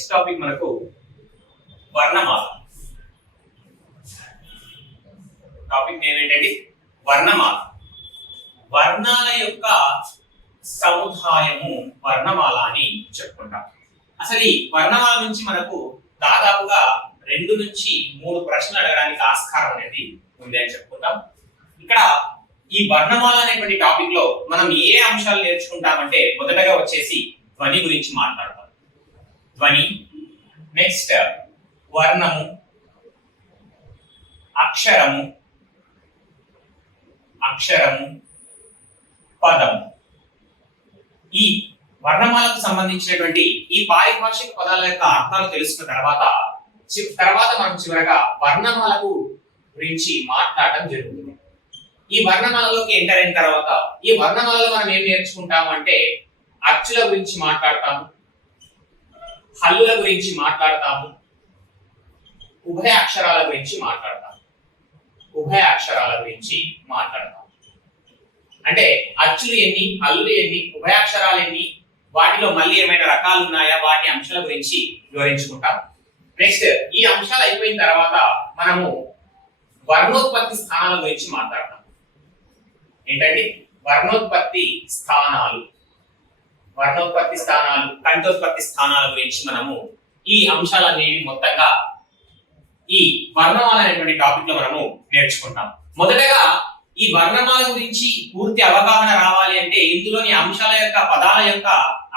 Next topic మనకు వర్ణమాల. Topic name ఏంటండి? వర్ణమాల. వర్ణాల యొక్క సముదాయము వర్ణమాల అని చెప్పుకుంటాం. అసలు ఈ వర్ణమాల నుంచి మనకు దాదాపుగా 2 నుంచి 3 ప్రశ్నలు అడగడానికి ఆస్కారం అనేది ఉంది అని చెప్పుకుంటాం. ఇక్కడ ఈ వర్ణమాల అనేటువంటి టాపిక్ లో మనం ఏ అంశాలు నేర్చుకుంటామంటే మొదటగా వచ్చేసి ధ్వని గురించి మాట్లాడతాం. ధ్వని, నెక్స్ట్ వర్ణము, అక్షరము, పదము. ఈ వర్ణమాలకు సంబంధించినటువంటి ఈ పారిభాషిక పదాల యొక్క అర్థాలు తెలుసుకున్న తర్వాత మనం చివరగా వర్ణమాలకు గురించి మాట్లాడటం జరుగుతుంది. ఈ వర్ణమాలలోకి ఎంటర్ అయిన తర్వాత ఈ వర్ణమాలలో మనం ఏం నేర్చుకుంటాము అంటే అచ్చుల గురించి మాట్లాడతాము, హల్లుల గురించి మాట్లాడతాము, ఉభయ అక్షరాల గురించి మాట్లాడతాము. అంటే అచ్చులు ఎన్ని, హల్లులు ఎన్ని, ఉభయ అక్షరాలు ఎన్ని, వాటిలో మళ్ళీ ఏమైనా రకాలు ఉన్నాయా, వాటి అంశాల గురించి వివరించుకుంటాం. నెక్స్ట్ ఈ అంశాలు అయిపోయిన తర్వాత మనము వర్ణోత్పత్తి స్థానాల గురించి మాట్లాడతాం. ఏంటండి? వర్ణోత్పత్తి స్థానాలు, కంఠోత్పత్తి స్థానాల గురించి మనము ఈ అంశాలనేవి మొత్తంగా ఈ వర్ణమాల అనేటువంటి టాపిక్ లో మనము నేర్చుకుంటాం. మొదటగా ఈ వర్ణమాల గురించి పూర్తి అవగాహన రావాలి అంటే ఇందులోని అంశాల యొక్క పదాల యొక్క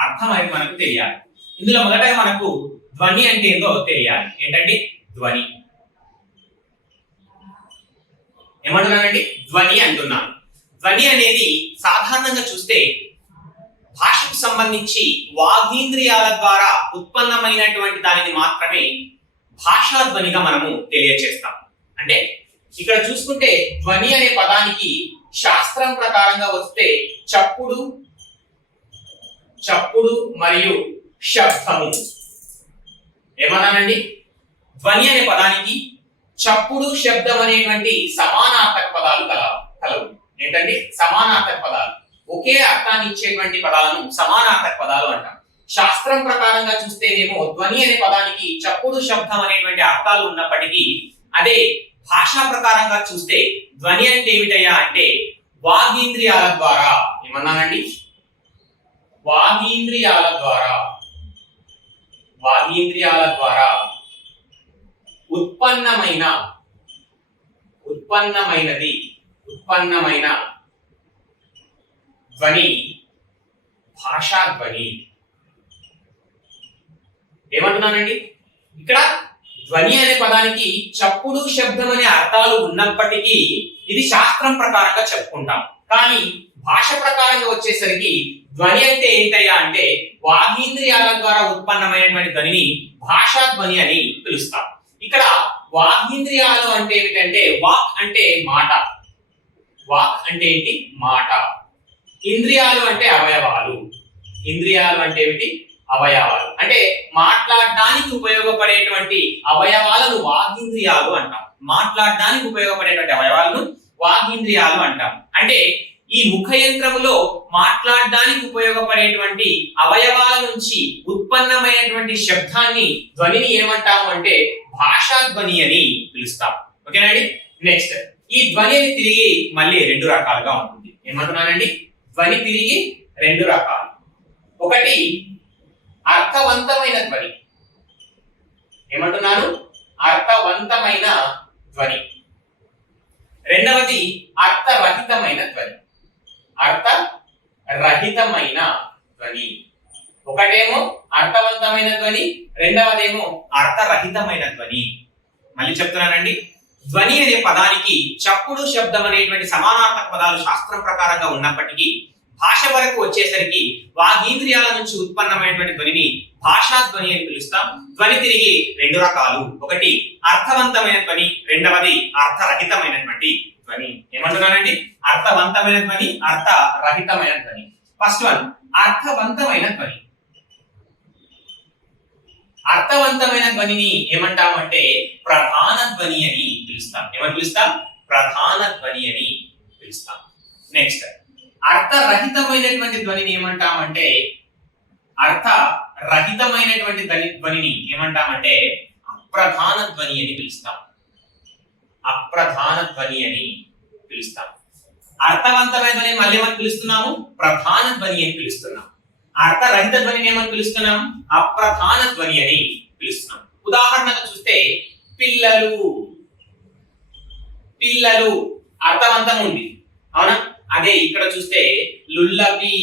అర్థం అనేది మనకు తెలియాలి. ఇందులో మొదటగా మనకు ధ్వని అంటే ఏందో తెలియాలి. ఏంటండి ధ్వని? ఏమంటున్నానండి? ధ్వని అంటున్నాను. ధ్వని అనేది సాధారణంగా చూస్తే భాషకు సంబంధించి వాగీంద్రియాల ద్వారా ఉత్పన్నమైనటువంటి దానిని మాత్రమే భాషా ధ్వనిగా మనము తెలియజేస్తాం. అంటే ఇక్కడ చూసుకుంటే ధ్వని అనే పదానికి శాస్త్రం ప్రకారంగా వస్తే చప్పుడు మరియు శబ్దము. ఏమన్నానండి? ధ్వని అనే పదానికి చప్పుడు, శబ్దం అనేటువంటి సమానార్థక పదాలు కలవు. ఏంటండి? సమానార్థక పదాలు, ఒకే అర్థాన్ని ఇచ్చేటువంటి పదాలను సమానార్థక పదాలు అంటాం. శాస్త్రం ప్రకారంగా చూస్తేనేమో ధ్వని అనే పదానికి చప్పుడు, శబ్దం అనేటువంటి అర్థాలు ఉన్నప్పటికీ అదే భాషా ప్రకారంగా చూస్తే ధ్వని అంటే ఏమిటయ్యా అంటే వాగీంద్రియాల ద్వారా, ఏమన్నానండి? వాగీంద్రియాల ద్వారా ఉత్పన్నమైన ధ్వని భాషా ధ్వని. ఏమంటున్నానండి? ఇక్కడ ధ్వని అనే పదానికి చప్పుడు, శబ్దం అనే అర్థాలు ఉన్నప్పటికీ ఇది శాస్త్రం ప్రకారంగా చెప్పుకుంటాం. కానీ భాష ప్రకారంగా వచ్చేసరికి ధ్వని అంటే ఏంటయ్యా అంటే వాగీంద్రియాల ద్వారా ఉత్పన్నమైనటువంటి ధ్వనిని భాషా ధ్వని అని పిలుస్తాం. ఇక్కడ వాగీంద్రియాలు అంటే ఏమిటంటే వాక్ అంటే మాట, మాట. ఇంద్రియాలు అంటే అవయవాలు, అవయవాలు అంటే మాట్లాడడానికి ఉపయోగపడేటువంటి అవయవాలను వాగీంద్రియాలు అంటాం. మాట్లాడడానికి ఉపయోగపడేటువంటి అవయవాలను వాగీంద్రియాలు అంటాం. అంటే ఈ ముఖ యంత్రములో మాట్లాడడానికి ఉపయోగపడేటువంటి అవయవాల నుంచి ఉత్పన్నమైనటువంటి శబ్దాన్ని, ధ్వనిని ఏమంటాము అంటే భాషా ధ్వని అని పిలుస్తాం. ఓకేనండి? నెక్స్ట్ ఈ ధ్వని తిరిగి మళ్ళీ 2 రకాలుగా ఉంటుంది. ఏమంటున్నానండి? ధ్వని తిరిగి 2 రకాలు. ఒకటి అర్థవంతమైన ధ్వని. ఏమంటున్నాను? అర్థవంతమైన ధ్వని. రెండవది అర్థరహితమైన ధ్వని. ఒకటేమో అర్థవంతమైన ధ్వని, రెండవదేమో అర్థరహితమైన ధ్వని. మళ్ళీ చెప్తున్నానండి, ధ్వని అనే పదానికి చప్పుడు, శబ్దం అనేటువంటి సమానార్థక పదాలు శాస్త్రం ప్రకారంగా ఉన్నప్పటికీ భాష వరకు వచ్చేసరికి వాగీంద్రియాల నుంచి ఉత్పన్నమైనటువంటి ధ్వనిని భాషా ధ్వని అని పిలుస్తాం. ధ్వని తిరిగి 2 రకాలు. ఒకటి అర్థవంతమైన ధ్వని, రెండవది అర్థరహితమైనటువంటి ధ్వని. ఏమంటున్నానండి? అర్థవంతమైన ధ్వని, అర్థరహితమైన ధ్వని. ఫస్ట్ వన్ అర్థవంతమైన ధ్వని. అర్థవంతమైన ధ్వనిని ఏమంటామంటే ప్రధాన ధ్వని అని పిలుస్తాం. ఏమని పిలుస్తాం? ప్రధాన ధ్వని అని పిలుస్తాం. నెక్స్ట్ అర్థరహితమైనటువంటి ధ్వనిని ఏమంటామంటే అర్థ రహితమైనటువంటి ధ్వనిని ఏమంటామంటే అప్రధాన ధ్వని అని పిలుస్తాం. అప్రధాన ధ్వని అని పిలుస్తాం. అర్థవంతమైన ధ్వని మళ్ళీ ఏమని పిలుస్తున్నాము? ప్రధాన ధ్వని అని పిలుస్తున్నాం. అర్థరహిత ధ్వనిని ఏమని పిలుస్తున్నాం? అప్రధాన ధ్వని అని పిలుస్తున్నాం. ఉదాహరణగా చూస్తే పిల్లలు, పిల్లలు అర్థవంతం ఉంది, అవునా? అదే ఇక్కడ చూస్తే లుల్లపి,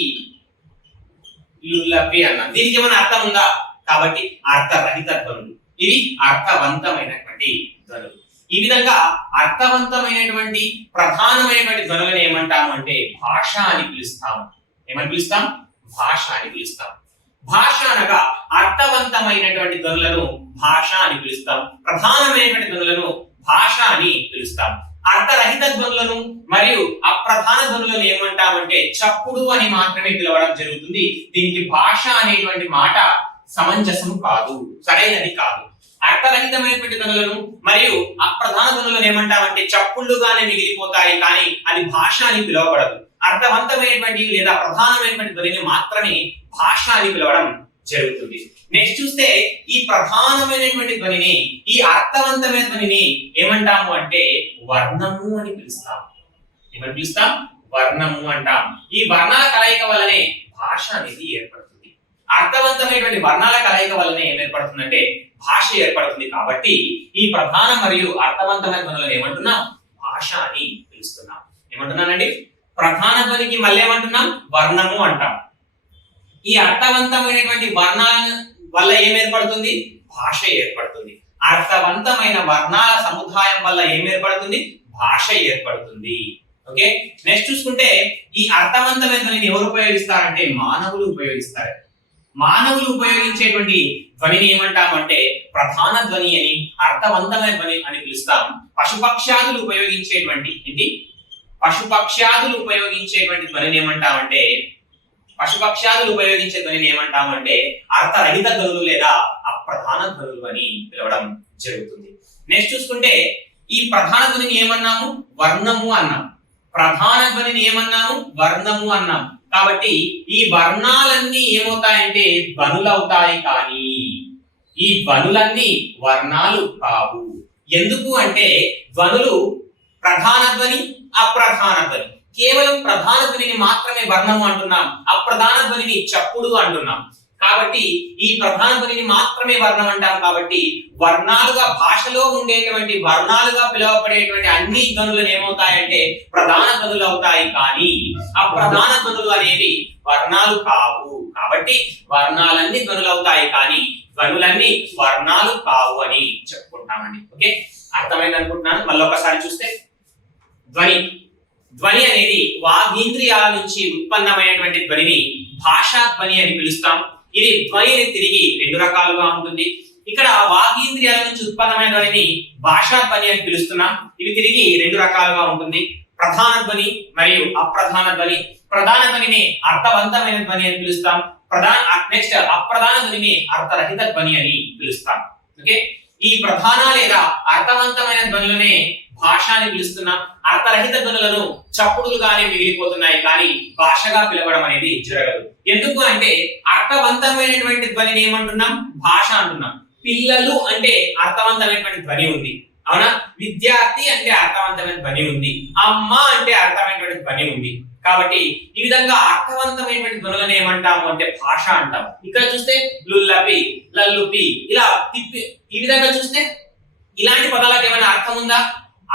లుల్లపి అన్నాం. దీనికి ఏమైనా అర్థం ఉందా? కాబట్టి అర్థరహిత ధ్వనులు. ఇవి అర్థవంతమైనటువంటి ధ్వనులు. ఈ విధంగా అర్థవంతమైనటువంటి ప్రధానమైనటువంటి ధ్వనులను ఏమంటాము అంటే భాష అని పిలుస్తాము. ఏమని పిలుస్తాం? భాష అని పిలుస్తాం. భాష అనగా అర్థవంతమైనటువంటి ధ్వనులను భాష అని పిలుస్తాం. ప్రధానమైనటువంటి ధ్వనులను భాష అని పిలుస్తాం. అర్థరహిత ధ్వనులను మరియు అప్రధాన ధ్వనులను ఏమంటామంటే చప్పుడు అని మాత్రమే పిలవడం జరుగుతుంది. దీనికి భాష అనేటువంటి మాట సమంజసం కాదు, సరైనది కాదు. అర్థరహితమైనటువంటి ధ్వనులను మరియు అప్రధాన ధ్వనులను ఏమంటామంటే చప్పుళ్ళుగానే మిగిలిపోతాయి, కానీ అది భాష అని పిలువబడదు. అర్థవంతమైనటువంటి లేదా ప్రధానమైనటువంటి ధ్వనిని మాత్రమే భాష అని పిలవడం జరుగుతుంది. నెక్స్ట్ చూస్తే ఈ ప్రధానమైనటువంటి ధ్వనిని, ఈ అర్థవంతమైన ధ్వనిని ఏమంటాము అంటే వర్ణము అని పిలుస్తాం. ఏమని పిలుస్తాం? వర్ణము అంటాం. ఈ వర్ణాల కలయిక వల్లనే భాష అనేది ఏర్పడుతుంది. అర్థవంతమైనటువంటి వర్ణాల కలయిక వల్లనే ఏం ఏర్పడుతుందంటే భాష ఏర్పడుతుంది. కాబట్టి ఈ ప్రధాన మరియు అర్థవంతమైన ధ్వనులను ఏమంటున్నాం? భాష అని పిలుస్తున్నాం. ఏమంటున్నానండి? ప్రధాన ధ్వనికి మళ్ళీ ఏమంటున్నాం? వర్ణము అంటాం. ఈ అర్థవంతమైనటువంటి వర్ణాల వల్ల ఏం ఏర్పడుతుంది? భాష ఏర్పడుతుంది. అర్థవంతమైన వర్ణాల సముదాయం వల్ల ఏం ఏర్పడుతుంది? భాష ఏర్పడుతుంది. ఓకే, నెక్స్ట్ చూసుకుంటే ఈ అర్థవంతమైన ధ్వనిని ఎవరు ఉపయోగిస్తారంటే మానవులు ఉపయోగిస్తారు. మానవులు ఉపయోగించేటువంటి ధ్వనిని ఏమంటామంటే ప్రధాన ధ్వని అని, అర్థవంతమైన ధ్వని అని పిలుస్తాం. పశుపక్ష్యాదులు ఉపయోగించేటువంటి పశుపక్ష్యాదులు ఉపయోగించేటువంటి ధ్వనిని ఏమంటామంటే అర్థరహిత ధ్వనులు లేదా అప్రధాన ధ్వనులు అని పిలవడం జరుగుతుంది. నెక్స్ట్ చూసుకుంటే ఈ ప్రధాన ధ్వనిని ఏమన్నాము? వర్ణము అన్నాం. ప్రధాన ధ్వనిని ఏమన్నాము? వర్ణము అన్నాం. కాబట్టి ఈ వర్ణాలన్నీ ఏమవుతాయంటే ధ్వనులవుతాయి, కానీ ఈ ధ్వనులన్నీ వర్ణాలు కావు. ఎందుకు అంటే ధ్వనులు ప్రధాన ధ్వని, అప్రధాన ధ్వని. కేవలం ప్రధాన ధ్వనిని మాత్రమే వర్ణము అంటున్నాం, అప్రధాన ధ్వనిని చప్పుడు అంటున్నాం. కాబట్టి ఈ ప్రధాన ధ్వనిని మాత్రమే వర్ణం అంటాం. కాబట్టి వర్ణాలుగా భాషలో ఉండేటువంటి వర్ణాలుగా పిలువబడేటువంటి అన్ని ధ్వనులు ఏమవుతాయంటే ప్రధాన ధ్వనులు అవుతాయి, కానీ అప్రధాన ధ్వనులు అనేవి వర్ణాలు కావు. కాబట్టి వర్ణాలన్నీ ధ్వనులు అవుతాయి, కానీ ధ్వనులన్నీ వర్ణాలు కావు అని చెప్పుకుంటామండి. ఓకే, అర్థమైంది అనుకుంటున్నాను. మళ్ళీ ఒకసారి చూస్తే ధ్వని అనేది వాగీంద్రియాల నుంచి ఉత్పన్నమైనటువంటి ధ్వనిని భాషా ధ్వని అని పిలుస్తాం. ఇది ధ్వనిని తిరిగి రెండు రకాలుగా ఉంటుంది. ఇక్కడ వాగీంద్రియాల నుంచి ఉత్పన్నమైన ధ్వనిని భాషా ధ్వని అని పిలుస్తున్నాం. ఇవి తిరిగి రెండు రకాలుగా ఉంటుంది, ప్రధాన ధ్వని మరియు అప్రధాన ధ్వని. ప్రధాన ధ్వనిని అర్థవంతమైన ధ్వని అని పిలుస్తాం. నెక్స్ట్ అప్రధాన ధ్వనిని అర్థరహిత ధ్వని అని పిలుస్తాం. ఓకే, ఈ ప్రధాన లేదా అర్థవంతమైన ధ్వనులనే భాష అని పిలుస్తున్నాం. అర్థరహిత ధ్వనులను చప్పుడులుగానే మిగిలిపోతున్నాయి, కానీ భాషగా పిలవడం అనేది జరగదు. ఎందుకు అంటే అర్థవంతమైనటువంటి ధ్వనిని ఏమంటున్నాం? భాష అంటున్నాం. పిల్లలు అంటే అర్థవంతమైనటువంటి ధ్వని ఉంది, అవునా? విద్యార్థి అంటే అర్థవంతమైన ధ్వని ఉంది, అమ్మ అంటే అర్థమైనటువంటి ధ్వని ఉంది. కాబట్టి ఈ విధంగా అర్థవంతమైనటువంటి ధ్వనులను ఏమంటాము అంటే భాష అంటాం. ఇక్కడ చూస్తే లుల్లపి, లల్లుపి, ఇలా తిప్పి ఈ విధంగా చూస్తే ఇలాంటి పదాలకు ఏమైనా అర్థం ఉందా?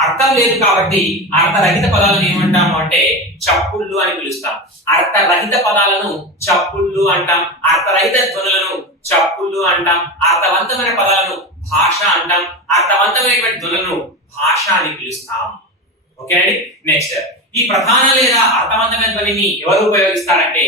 అర్థం లేదు. కాబట్టి అర్థరహిత పదాలను ఏమంటాము అంటే చప్పుళ్ళు అని పిలుస్తాం. అర్థరహిత పదాలను చప్పుళ్ళు అంటాం. అర్థరహిత ధ్వనులను చప్పుళ్ళు అంటాం. అర్థవంతమైన పదాలను భాష అంటాం. అర్థవంతమైనటువంటి ధ్వనులను భాష అని పిలుస్తాం. ఓకే అండి. నెక్స్ట్ ఈ ప్రధాన లేదా అర్థవంతమైన ధ్వనిని ఎవరు ఉపయోగిస్తారంటే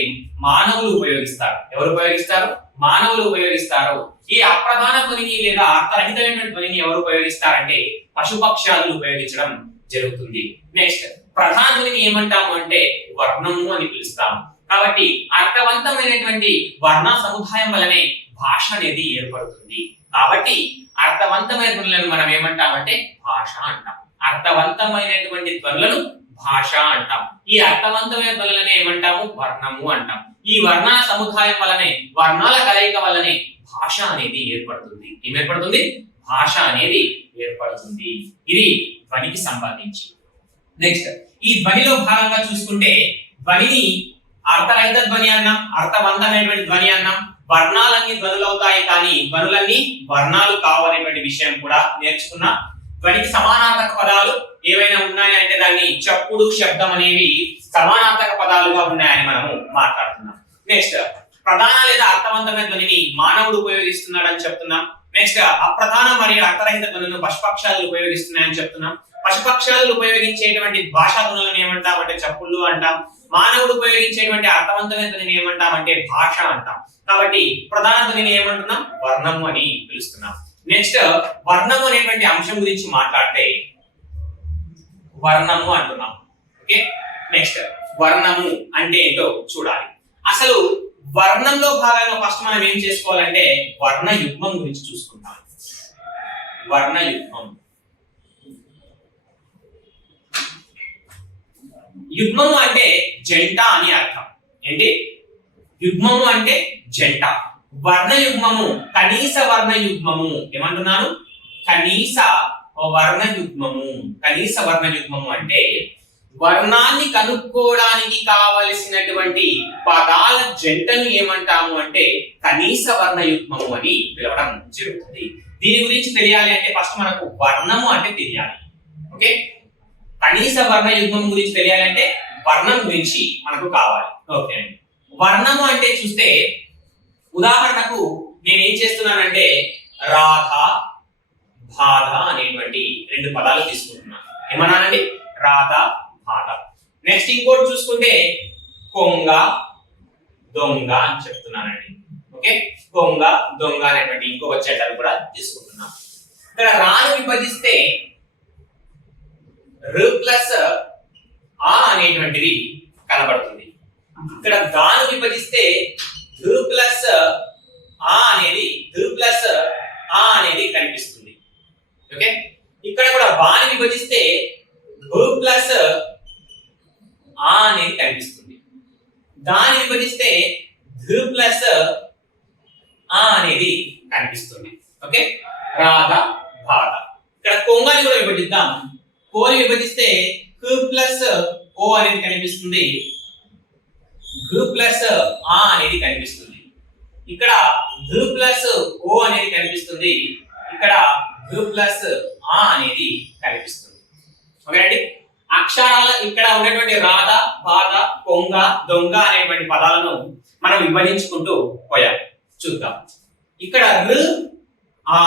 మానవులు ఉపయోగిస్తారు. ఎవరు ఉపయోగిస్తారు? మానవులు ఉపయోగిస్తారు. ఈ అప్రధాన ధ్వనిని లేదా అర్థరహితమైన ధ్వనిని ఎవరు ఉపయోగిస్తారంటే పశుపక్ష్యాదులు ఉపయోగించడం జరుగుతుంది. నెక్స్ట్ ప్రధాన ధ్వనిని ఏమంటాము అంటే వర్ణము అని పిలుస్తాం. కాబట్టి అర్థవంతమైనటువంటి వర్ణ సముదాయం వలనే భాష అనేది ఏర్పడుతుంది. కాబట్టి అర్థవంతమైన ధ్వనులను మనం ఏమంటామంటే భాష అంటాం. అర్థవంతమైనటువంటి ధ్వనులను భాష అంటాం. ఈ అర్థవంతమైన ధ్వనులను ఏమంటాము? వర్ణము అంటాం. ఈ వర్ణాల సముదాయం వల్లనే, వర్ణాల కలయిక వల్లనే భాష అనేది ఏర్పడుతుంది. ఏం ఏర్పడుతుంది? భాష అనేది ఏర్పడుతుంది. ఇది ధ్వనికి సంబంధించి. నెక్స్ట్, ఈ ధ్వనిలో భాగంగా చూసుకుంటే ధ్వనిని అర్థరహిత ధ్వని అన్నాం, అర్థవంతమైనటువంటి ధ్వని అన్నాం. వర్ణాలన్నీ ధ్వనులు అవుతాయి, కానీ ధ్వనులన్నీ వర్ణాలు కావు అనేటువంటి విషయం కూడా నేర్చుకున్నాం. ధ్వనికి సమానార్థక పదాలు ఏవైనా ఉన్నాయంటే దాన్ని చప్పుడు, శబ్దం అనేవి సమానార్థక పదాలుగా ఉన్నాయని మనము మాట్లాడుతున్నాం. నెక్స్ట్, ప్రధాన లేదా అర్థవంతమైన ధ్వనిని మానవుడు ఉపయోగిస్తున్నాడని చెప్తున్నాం. నెక్స్ట్, అప్రధాన మరియు అర్థరహిత ధ్వనులను పశుపక్షాలు ఉపయోగిస్తున్నాయని చెప్తున్నాం. పశుపక్షాలు ఉపయోగించేటువంటి భాషా ధ్వనులను ఏమంటామంటే చప్పుళ్ళు అంటాం. మానవుడు ఉపయోగించేటువంటి అర్థవంతమైన ధ్వనిని ఏమంటామంటే భాష అంటాం. కాబట్టి ప్రధాన ధ్వనిని ఏమంటున్నాం? వర్ణము అని పిలుస్తున్నాం. నెక్స్ట్, వర్ణము అనేటువంటి అంశం గురించి మాట్లాడితే వర్ణము అంటున్నాం. ఓకే, నెక్స్ట్ వర్ణము అంటే ఏంటో చూడాలి. అసలు వర్ణంలో భాగంగా ఫస్ట్ మనం ఏం చేసుకోవాలంటే వర్ణ యుగ్మం గురించి చూసుకుంటాం. వర్ణ యుగ్మం. యుగ్మము అంటే జంట అని అర్థం. ఏంటి? యుగ్మము అంటే జంట. వర్ణ యుగ్మము కనీస వర్ణ యుగ్మము. ఏమంటున్నాను? కనీస వర్ణ యుగ్మము. కనీస వర్ణ యుగ్మము అంటే వర్ణాన్ని కనుక్కోవడానికి కావలసినటువంటి పదాల జంటను ఏమంటాము అంటే కనీస వర్ణ యుగ్మము అని పిలవడం జరుగుతుంది. దీని గురించి తెలియాలి అంటే ఫస్ట్ మనకు వర్ణము అంటే తెలియాలి. ఓకే, కనీస వర్ణ యుగ్మం గురించి తెలియాలంటే వర్ణం గురించి మనకు కావాలి. ఓకే అండి, వర్ణము అంటే చూస్తే ఉదాహరణకు నేను ఏం చేస్తున్నానంటే రాధ, బాధ అనేటువంటి రెండు పదాలు తీసుకుంటున్నాను. ఏమన్నానండి? రాధ, బాధ. నెక్స్ట్ ఇంకోటి చూసుకుంటే కొంగ, దొంగ అని చెప్తున్నానండి. ఓకే, కొంగ, దొంగ అనేటువంటి ఇంకో వచ్చేటప్పుడు కూడా తీసుకుంటున్నాం. ఇక్కడ రాను విభజిస్తే ర్ ప్లస్ ఆ అనేటువంటిది కనబడుతుంది. ఇక్కడ గాను విభజిస్తే ధృ ప్లస్ ఆ అనేది కనిపిస్తుంది. ఓకే, ఇక్కడ కూడా బాని విభజిస్తే భూ ప్లస్ ఆ అనేది కనిపిస్తుంది. దాని విభజిస్తే ధృ ప్లస్ ఆ అనేది కనిపిస్తుంది. ఓకే, రాధ, బాధ. ఇక్కడ కొంగని కూడా విభజిద్దాం. కోని విభజిస్తే కు ప్లస్ ఓ అనేది కనిపిస్తుంది. గు ప్లస్ ఆ అనేది కనిపిస్తుంది. ఇక్కడ ధృ ప్లస్ ఓ అనేది కనిపిస్తుంది. ఇక్కడ ధృ ప్లస్ ఆ అనేది కనిపిస్తుంది. ఓకే అండి, అక్షరాల ఇక్కడ ఉన్నటువంటి రాధ, బాధ, కొంగ, దొంగ అనేటువంటి పదాలను మనం విభజించుకుంటూ పోయాం. చూద్దాం. ఇక్కడ ర్, ఆ,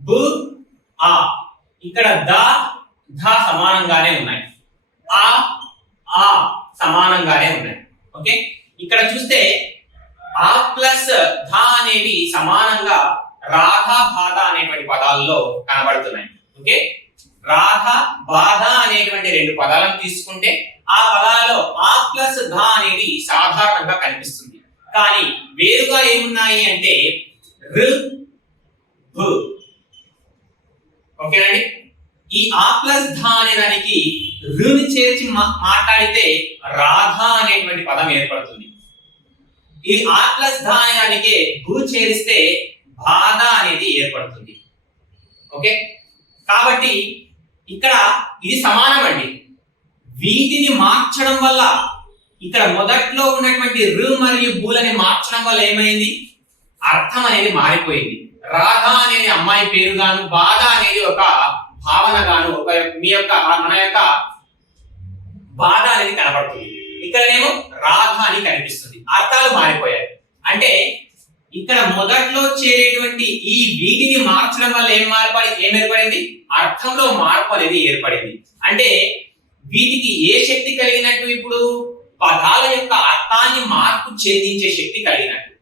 బు, ఆ. ఇక్కడ ద, ధ సమానంగానే ఉన్నాయి. ఆ సమానంగానే ఉన్నాయి. ఓకే, ఇక్కడ చూస్తే ఆ ప్లస్ ధ అనేవి సమానంగా రాధ, బాధ అనేటువంటి పదాల్లో కనబడుతున్నాయి. ఓకే, రాధ, బాధ అనేటువంటి రెండు పదాలను తీసుకుంటే ఆ పదాలలో ఆ ప్లస్ ధ అనేది సాధారణంగా కనిపిస్తుంది. కానీ వేరుగా ఏమున్నాయి అంటే ర్, భు. ఓకేనండి, ఈ ఆ ప్లస్ ధ అనే దానికి రుని చేర్చి మాట్లాడితే రాధ అనేటువంటి పదం ఏర్పడుతుంది. ఈ ఆ ప్లస్ ధ అనే దానికి భూ చేరిస్తే బాధ అనేది ఏర్పడుతుంది. ఓకే, కాబట్టి ఇక్కడ ఇది సమానం అండి. వీటిని మార్చడం వల్ల ఇక్కడ మొదట్లో ఉన్నటువంటి రు మరియు బూలని మార్చడం వల్ల ఏమైంది? అర్థం అనేది మారిపోయింది. రాధ అనేది అమ్మాయి పేరుగాను, బాధ అనేది ఒక భావనగాను, ఒక మీ యొక్క మన యొక్క బాధ అనేది కనబడుతుంది. ఇక్కడనేమో రాధ అని కనిపిస్తుంది. అర్థాలు మారిపోయాయి. అంటే ఇక్కడ మొదట్లో చేరేటువంటి ఈ వీటిని మార్చడం వల్ల ఏం ఏర్పడింది? అర్థంలో మార్పు అనేది ఏర్పడింది. అంటే వీటికి ఏ శక్తి కలిగినట్టు? ఇప్పుడు పదాల యొక్క అర్థాన్ని మార్పు చెందించే శక్తి కలిగినట్టు.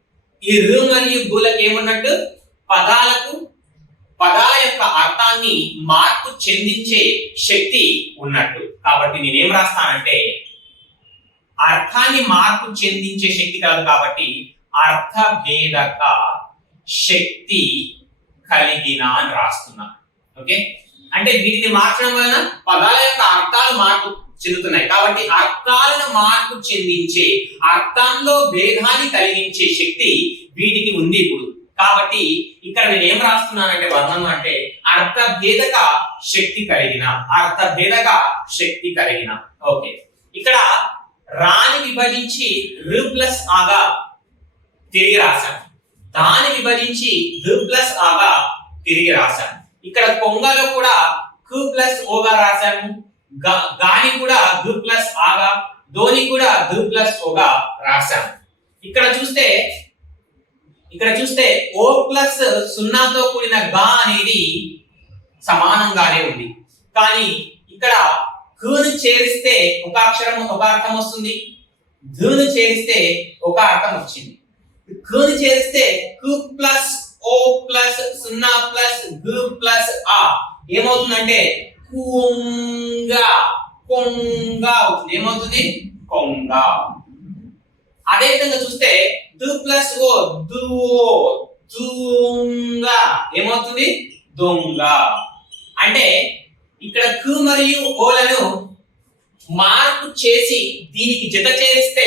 ఈ రు మరియు బులకు ఏమున్నట్టు? పదాల యొక్క అర్థాన్ని మార్పు చెందించే శక్తి ఉన్నట్టు. కాబట్టి నేనేం రాస్తానంటే అర్థాన్ని మార్పు చెందించే శక్తి కాదు, కాబట్టి అర్థభేదక శక్తి కలిగిన అని రాస్తున్నా. ఓకే, అంటే వీటిని మార్చడం వలన పదాల యొక్క అర్థాలు మార్పు చెందుతున్నాయి. కాబట్టి అర్థాలను మార్పు చెందించే, అర్థంలో భేదాన్ని కలిగించే శక్తి వీటికి ఉంది ఇప్పుడు. కాబట్టి ఇక్కడ నేను ఏం రాస్తున్నానంటే వర్ణం అంటే అర్థభేదక శక్తి కలిగిన, అర్థభేదక శక్తి కలిగిన. ఓకే, ఇక్కడ రాని విభజించి రు ప్లస్ ఆగా తిరిగి రాశాను, దాని విభజించి రు ప్లస్ ఆగా తిరిగి రాశాను. ఇక్కడ కొంగలో కూడా కు ప్లస్ ఓగా రాశాము, గాని కూడా గు ప్లస్ ఆగా, దోని కూడా గు ప్లస్ ఓగా రాశాము. ఇక్కడ చూస్తే ఓ ప్లస్ సున్నాతో కూడిన గా అనేది సమానంగానే ఉంది. కానీ ఇక్కడ కును చేరిస్తే ఒక అక్షరం ఒక అర్థం వస్తుంది, ధును చేరిస్తే ఒక అర్థం వచ్చింది. కును చేరిస్తే కు ప్లస్ ఓ ప్లస్ సున్నా ప్లస్ గు ప్లస్ ఆ ఏమవుతుందంటే కొంగ, కొంగ అవుతుంది. ఏమవుతుంది? కొంగ. అదే విధంగా చూస్తే దు ప్లస్ ఓ దుఓ, దుంగ ఏమవుతుంది? దొంగ. అంటే ఇక్కడ కు మరియు ఓలను మార్పు చేసి దీనికి జత చేరిస్తే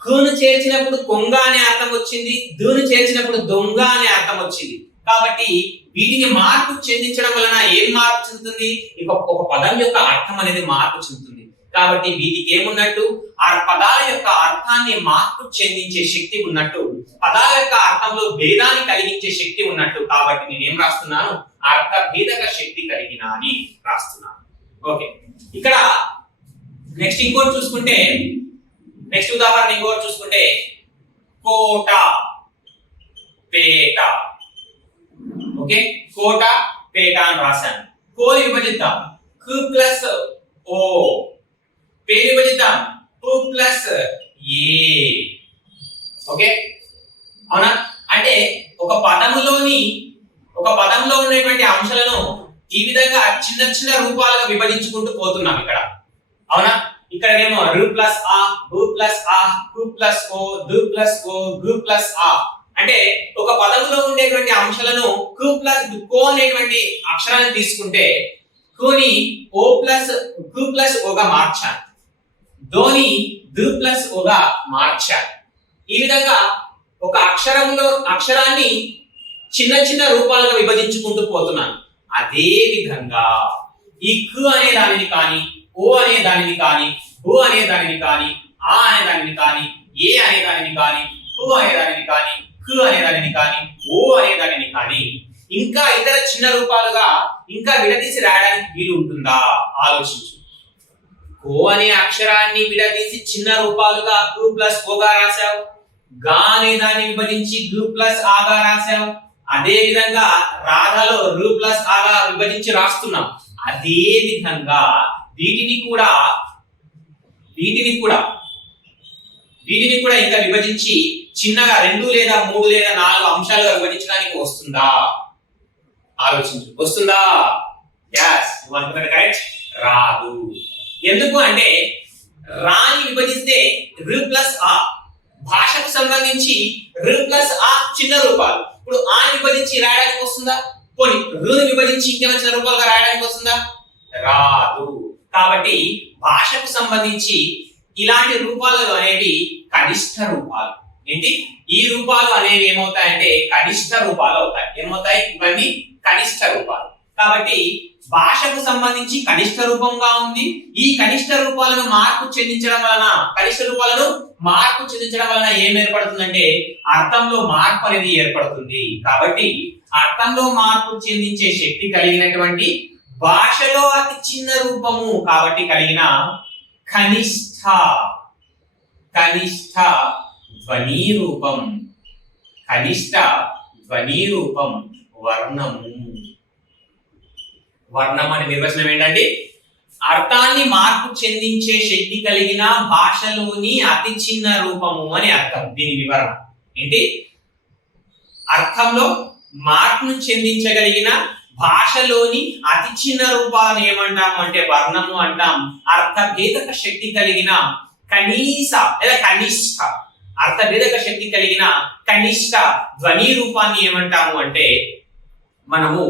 కును చేర్చినప్పుడు కొంగ అనే అర్థం వచ్చింది, దును చేర్చినప్పుడు దొంగ అనే అర్థం వచ్చింది. కాబట్టి వీటిని మార్పు చెందించడం వలన ఏం మార్పు చెందుతుంది? ఒక పదం యొక్క అర్థం అనేది మార్పు చెందుతుంది. కాబట్టి వీటికి ఏమున్నట్టు? ఆ పదాల యొక్క అర్థాన్ని మార్పు చెందించే శక్తి ఉన్నట్టు, పదాల యొక్క అర్థంలో భేదాన్ని కలిగించే శక్తి ఉన్నట్టు. కాబట్టి నేనేం రాస్తున్నాను? అర్థభేదక శక్తి కలిగిన అని రాస్తున్నాను. ఓకే, ఇక్కడ నెక్స్ట్ ఇంకోటి చూసుకుంటే, నెక్స్ట్ ఉదాహరణ ఇంకోటి చూసుకుంటే కోట, పేట. ఓకే, కోట పేట అని రాశాను. కోని విభజిద్దాం, కు ప్లస్ ఓ, పే విభజిద్దాం, పు ప్లస్ ఏ. ఓకే, అవునా? అంటే ఒక పదంలో ఉన్నటువంటి అంశాలను ఈ విధంగా చిన్న చిన్న రూపాలుగా విభజించుకుంటూ పోతున్నాం ఇక్కడ. అవునా? ఇక్కడేమో రు ప్లస్ ఆ, బు ప్లస్ ఆ, కు ప్లస్ ఓ, దు ప్లస్ ఓ, గు ప్లస్ ఆ. అంటే ఒక పదంలో ఉండేటువంటి అంశాలను కు ప్లస్ కో అనేటువంటి అక్షరాన్ని తీసుకుంటే కుని ఓ ప్లస్ కు ప్లస్ ఓగా మార్చాను, దోని దు ప్లస్ ఓగా మార్చాను. ఈ విధంగా ఒక అక్షరాన్ని చిన్న చిన్న రూపాలుగా విభజించుకుంటూ పోతున్నాను. అదే విధంగా ఈ కు అనే దానిని కానీ, ఓ అనే దానిని కానీ, బు అనే దానిని కానీ, ఆ అనే దానిని కానీ, ఏ అనే దానిని కానీ, కు అనే దానిని కానీ, కు అనే దానిని కానీ, ఓ అనే దానిని కానీ ఇంకా ఇతర చిన్న రూపాలుగా ఇంకా విడదీసి రాయడానికి వీలు ఉంటుందా? ఆలోచించు. ఓ అనే అక్షరాన్ని విడదీసి చిన్న రూపాలుగా కు ప్లస్ ఓగా రాశావు, గా అనే దాన్ని విభజించి గు ప్లస్ ఆగా రాశావు. అదే విధంగా రాధలో రు ప్లస్ ఆగా విభజించి రాస్తున్నాం. అదే విధంగా వీటిని కూడా ఇంకా విభజించి చిన్నగా 2 లేదా 3 లేదా 4 అంశాలుగా విభజించడానికి వస్తుందా? ఆలోచించు. వస్తుందా? yes, you want to correct? రాదు. ఎందుకు అంటే రాని విభజిస్తే రు ప్లస్ ఆ, భాషకు సంబంధించి రు ప్లస్ ఆ చిన్న రూపాలు. ఇప్పుడు ఆ విభజించి రాయడానికి వస్తుందా? పోనీ రుని విభజించి ఇంకేమైనా చిన్న రూపాలుగా రాయడానికి వస్తుందా? రాదు. కాబట్టి భాషకు సంబంధించి ఇలాంటి రూపాలు అనేవి కనిష్ట రూపాలు. ఏంటి? ఈ రూపాలు అనేవి ఏమవుతాయంటే కనిష్ట రూపాలు అవుతాయి. ఏమవుతాయి? ఇవన్నీ కనిష్ట రూపాలు. కాబట్టి భాషకు సంబంధించి కనిష్ట రూపంగా ఉంది. ఈ కనిష్ట రూపాలను మార్పు చెందించడం వలన ఏం ఏర్పడుతుందంటే అర్థంలో మార్పు అనేది ఏర్పడుతుంది. కాబట్టి అర్థంలో మార్పు చెందించే శక్తి కలిగినటువంటి భాషలో అతి చిన్న రూపము కాబట్టి కలిగిన కనిష్ట ధ్వని రూపం, కనిష్ట ధ్వని రూపం వర్ణము. వర్ణం అనే నిర్వచనం ఏంటండి? అర్థాన్ని మార్పు చెందించే శక్తి కలిగిన భాషలోని అతి చిన్న రూపము అని అర్థం. దీని వివరణ ఏంటి? అర్థంలో మార్పును చెందించగలిగిన భాషలోని అతి చిన్న రూపాలను ఏమంటాం అంటే వర్ణము అంటాం. అర్థభేదక శక్తి కలిగిన కనీస లేదా కనిష్ట, అర్థభేదక శక్తి కలిగిన కనిష్ట ధ్వని రూపాన్ని ఏమంటాము అంటే మనము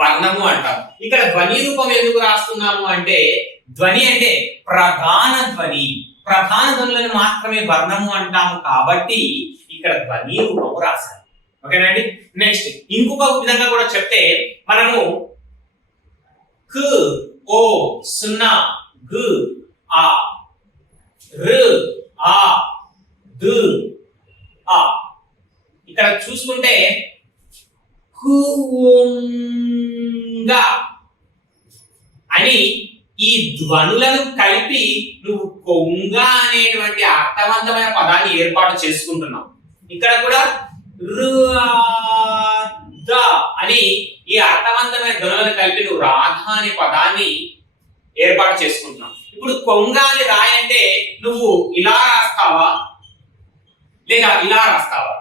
వర్ణము అంటాం. ఇక్కడ ధ్వని రూపం ఎందుకు రాస్తున్నాము అంటే ధ్వని అంటే ప్రధాన ధ్వని, ప్రధాన ధ్వనులను మాత్రమే వర్ణము అంటాము కాబట్టి ఇక్కడ ధ్వని రూపము రాశాము. ఓకేనండి. నెక్స్ట్ ఇంకొక విధంగా కూడా చెప్తే మనము క్ ఓ సున్నా గ్ ఆ ర్ ఆ దు ఆ ఇక్కడ చూసుకుంటే కుగా అని ఈ ధ్వనులను కలిపి నువ్వు కొంగ అనేటువంటి అర్థవంతమైన పదాన్ని ఏర్పాటు చేసుకుంటున్నావు. ఇక్కడ కూడా అని ఈ అర్థవంతమైన ధ్వనులను కలిపి నువ్వు రాధ అనే పదాన్ని ఏర్పాటు చేసుకుంటున్నావు. ఇప్పుడు కొంగ అని రాయంటే నువ్వు ఇలా రాస్తావా లేదా ఇలా రాస్తావా?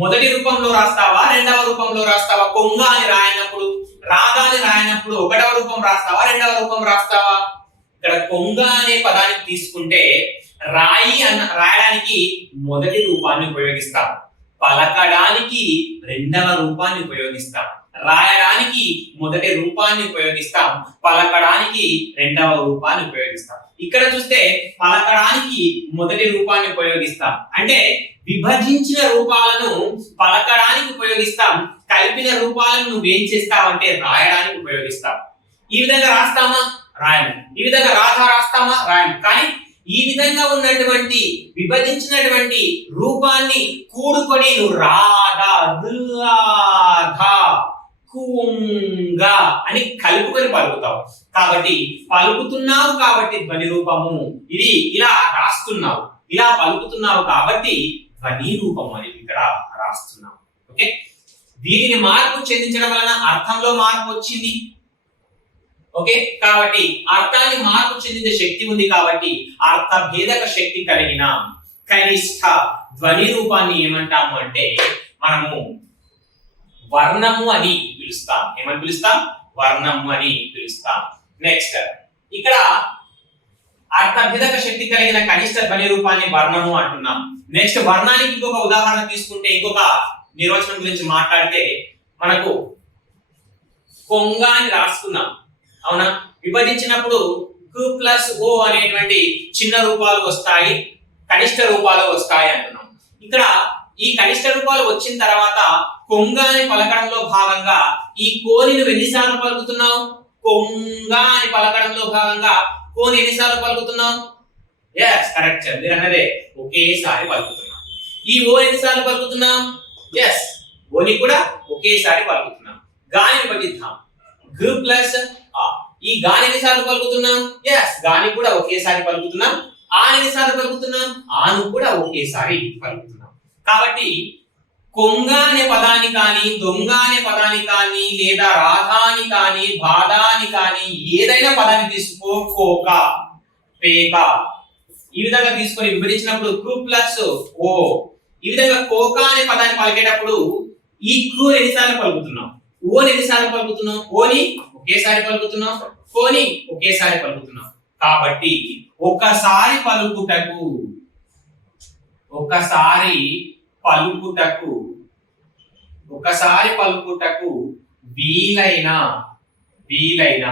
మొదటి రూపంలో రాస్తావా రెండవ రూపంలో రాస్తావా? కొంగ అని రాయనప్పుడు, రాధ అని రాయనప్పుడు ఒకటవ రూపం రాస్తావా రెండవ రూపం రాస్తావా? ఇక్కడ కొంగ అనే పదానికి తీసుకుంటే రాయడానికి మొదటి రూపాన్ని ఉపయోగిస్తాం, పలకడానికి రెండవ రూపాన్ని ఉపయోగిస్తాం, రాయడానికి మొదటి రూపాన్ని ఉపయోగిస్తాం, పలకడానికి రెండవ రూపాన్ని ఉపయోగిస్తాం. ఇక్కడ చూస్తే పలకడానికి మొదటి రూపాన్ని ఉపయోగిస్తాం అంటే విభజించిన రూపాలను పలకడానికి ఉపయోగిస్తాం, కలిపిన రూపాలను నువ్వేం చేస్తావంటే రాయడానికి ఉపయోగిస్తాం. ఈ విధంగా రాస్తామా? రాయము. ఈ విధంగా రాధ రాస్తామా? రాయము. కానీ ఈ విధంగా ఉన్నటువంటి విభజించినటువంటి రూపాన్ని కూడుకొని నువ్వు రాధ కుంగ అని కలుపుకొని పలుకుతావు. కాబట్టి పలుకుతున్నావు కాబట్టి ధ్వని రూపము, ఇది ఇలా రాస్తున్నావు, ఇలా పలుకుతున్నావు కాబట్టి ధ్వని రూపము అని ఇక్కడ రాస్తున్నావు. ఓకే, దీనిని మార్పు చెందించడం వలన అర్థంలో మార్పు వచ్చింది. ఓకే, కాబట్టి అర్థాన్ని మార్పు చెందించే శక్తి ఉంది కాబట్టి అర్థ భేదక శక్తి కలిగిన కనిష్ట ధ్వని రూపాన్ని ఏమంటాము అంటే మనము వర్ణము అని పిలుస్తాం. ఏమని పిలుస్తాం? వర్ణము అని పిలుస్తాం. నెక్స్ట్ ఇక్కడ అర్థభేదక శక్తి కలిగిన కనిష్ట ధ్వని రూపాన్ని వర్ణము అంటున్నాం. నెక్స్ట్ వర్ణానికి ఇంకొక ఉదాహరణ తీసుకుంటే, ఇంకొక నిర్వచనం గురించి మాట్లాడితే మనకు కొంగ అని రాసుకున్నాం, అవునా? విభజించినప్పుడు కు ప్లస్ ఓ అనేటువంటి చిన్న రూపాలు వస్తాయి, కనిష్ట రూపాలు వస్తాయి అంటున్నాం. ఇక్కడ ఈ కనిష్ట రూపాలు వచ్చిన తర్వాత కొంగ అని పలకడంలో భాగంగా ఈ కోని నువ్వు ఎన్నిసార్లు పలుకుతున్నావు? కొంగ అని పలకడంలో భాగంగా కోని ఎన్నిసార్లు పలుకుతున్నావు? ఎస్, కరెక్ట్, మీరు అన్నదే, ఒకేసారి పలుకుతున్నాం. ఈ ఓ ఎన్నిసార్లు పలుకుతున్నాం? ఎస్, ఓని కూడా ఒకేసారి పలుకుతున్నాం. గాని విభజిద్దాం, గ ప్లస్ ఆ. ఈ గాని ఎన్నిసార్లు పలుకుతున్నాం? ఎస్, గాని కూడా ఒకేసారి పలుకుతున్నాం. ఆ ఎన్నిసార్లు పలుకుతున్నాం? ఆను కూడా ఒకేసారి పలుకుతున్నాం. కాబట్టి కొంగ అనే పదాన్ని కానీ, దొంగ అనే పదాన్ని కానీ, లేదా రాధాని కానీ, బాధాని కానీ ఏదైనా పదాన్ని తీసుకో, కోక, పేక, ఈ విధంగా తీసుకొని విభజించినప్పుడు కు ప్లస్ ఓ, ఈ విధంగా కోక అనే పదాన్ని పలికేటప్పుడు ఈ కు ఎన్నిసార్లు పలుకుతున్నాం? ఓని ఎన్నిసార్లు పలుకుతున్నాం? ఓని ఒకేసారి పలుకుతున్నాం, కోని ఒకేసారి పలుకుతున్నాం. కాబట్టి ఒకసారి పలుకుటకు వీలైన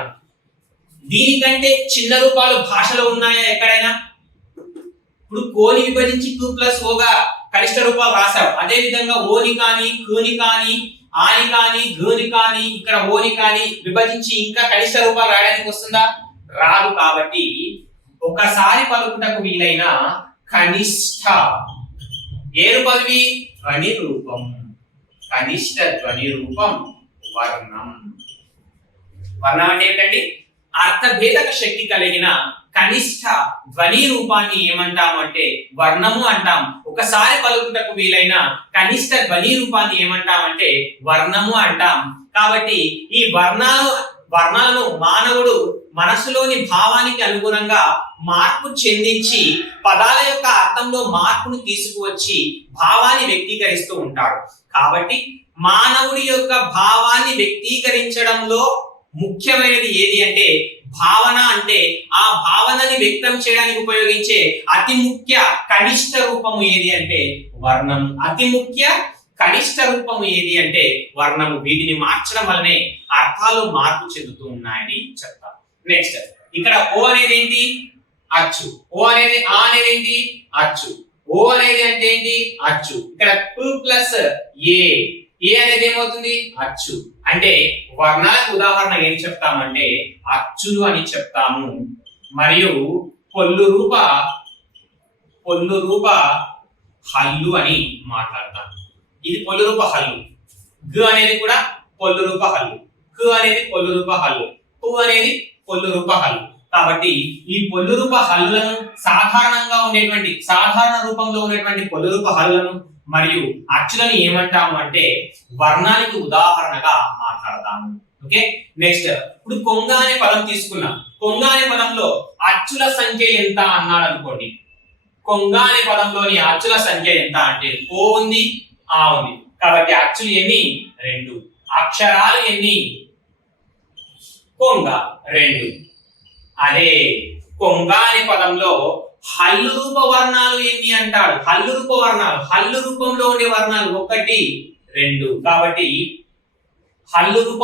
దీనికంటే చిన్న రూపాలు భాషలో ఉన్నాయా ఎక్కడైనా? ఇప్పుడు కోని విభజించి 2 + ఓగా కనిష్ట రూపాలు రాశావు. అదే విధంగా ఓని కానీ, కుని కానీ, ఆని కానీ, గని కానీ, ఇక్కడ ఓని కానీ విభజించి ఇంకా కనిష్ట రూపాలు రాయడానికి వస్తుందా? రాదు. కాబట్టి ఒకసారి పలుకుటకు వీలైన కనిష్ట ఏ రూపంవి? ధ్వని రూపం. కనిష్ట ధ్వని రూపం వర్ణం. వర్ణం అంటే ఏంటండి? అర్థభేదక శక్తి కలిగిన కనిష్ట ధ్వని రూపాన్ని ఏమంటాము అంటే వర్ణము అంటాం. ఒకసారి పలుకుటకు వీలైన కనిష్ట ధ్వని రూపాన్ని ఏమంటామంటే వర్ణము అంటాం. కాబట్టి ఈ వర్ణాలను మానవుడు మనసులోని భావానికి అనుగుణంగా మార్పు చెందించి పదాల యొక్క అర్థంలో మార్పును తీసుకువచ్చి భావాన్ని వ్యక్తీకరిస్తూ ఉంటాడు. కాబట్టి మానవుడి యొక్క భావాన్ని వ్యక్తీకరించడంలో ముఖ్యమైనది ఏది అంటే భావన. అంటే ఆ భావనని వ్యక్తం చేయడానికి ఉపయోగించే అతి ముఖ్య కనిష్ట రూపము ఏది అంటే వర్ణం. అతి ముఖ్య కనిష్ట రూపం ఏది అంటే వర్ణము. వీటిని మార్చడం వల్లనే అర్థాలు మార్పు చెందుతూ ఉన్నాయని చెప్తాం. నెక్స్ట్ ఇక్కడ ఓ అనేది ఏంటి? అచ్చు. ఓ అనేది ఆ అనేది ఏంటి? అచ్చు. ఓ అనేది అంటే ఏంటి? అచ్చు. ఇక్కడ పు ప్లస్ ఏ, ఏ అనేది ఏమవుతుంది? అచ్చు. అంటే వర్ణాలకు ఉదాహరణ ఏం చెప్తామంటే అచ్చులు అని చెప్తాము. మరియు పొల్లు రూప హల్లు అని మాట్లాడతాం. ఇది పొల్లు రూప హల్లు. గ అనేది కూడా పొల్లు రూప హల్లు. కు అనేది పొల్లు రూప హల్లు. పు అనేది పొల్లు రూప హల్లు. కాబట్టి ఈ పొల్లు రూప హల్లులను సాధారణ రూపంలో ఉన్నటువంటి పొల్లు రూప హల్లులను మరియు అచ్చులను ఏమంటాము అంటే వర్ణానికి ఉదాహరణగా మాట్లాడతాము. ఓకే, నెక్స్ట్ ఇప్పుడు కొంగ అనే పదం తీసుకున్నాం. కొంగ అనే పదంలో అచ్చుల సంఖ్య ఎంత అన్నాడు అనుకోండి. కొంగ అనే పదంలోని అచ్చుల సంఖ్య ఎంత అంటే ఓ ఉంది, ఆ ఉంది. కాబట్టి అచ్చులు ఎన్ని? 2. అక్షరాలు ఎన్ని? కొంగ 2. అదే కొంగ అనే పదంలో హల్లు రూప వర్ణాలు ఎన్ని అంటాడు? హల్లు రూప వర్ణాలు, హల్లు రూపంలో ఉండే వర్ణాలు 1, 2. కాబట్టి హల్లు రూప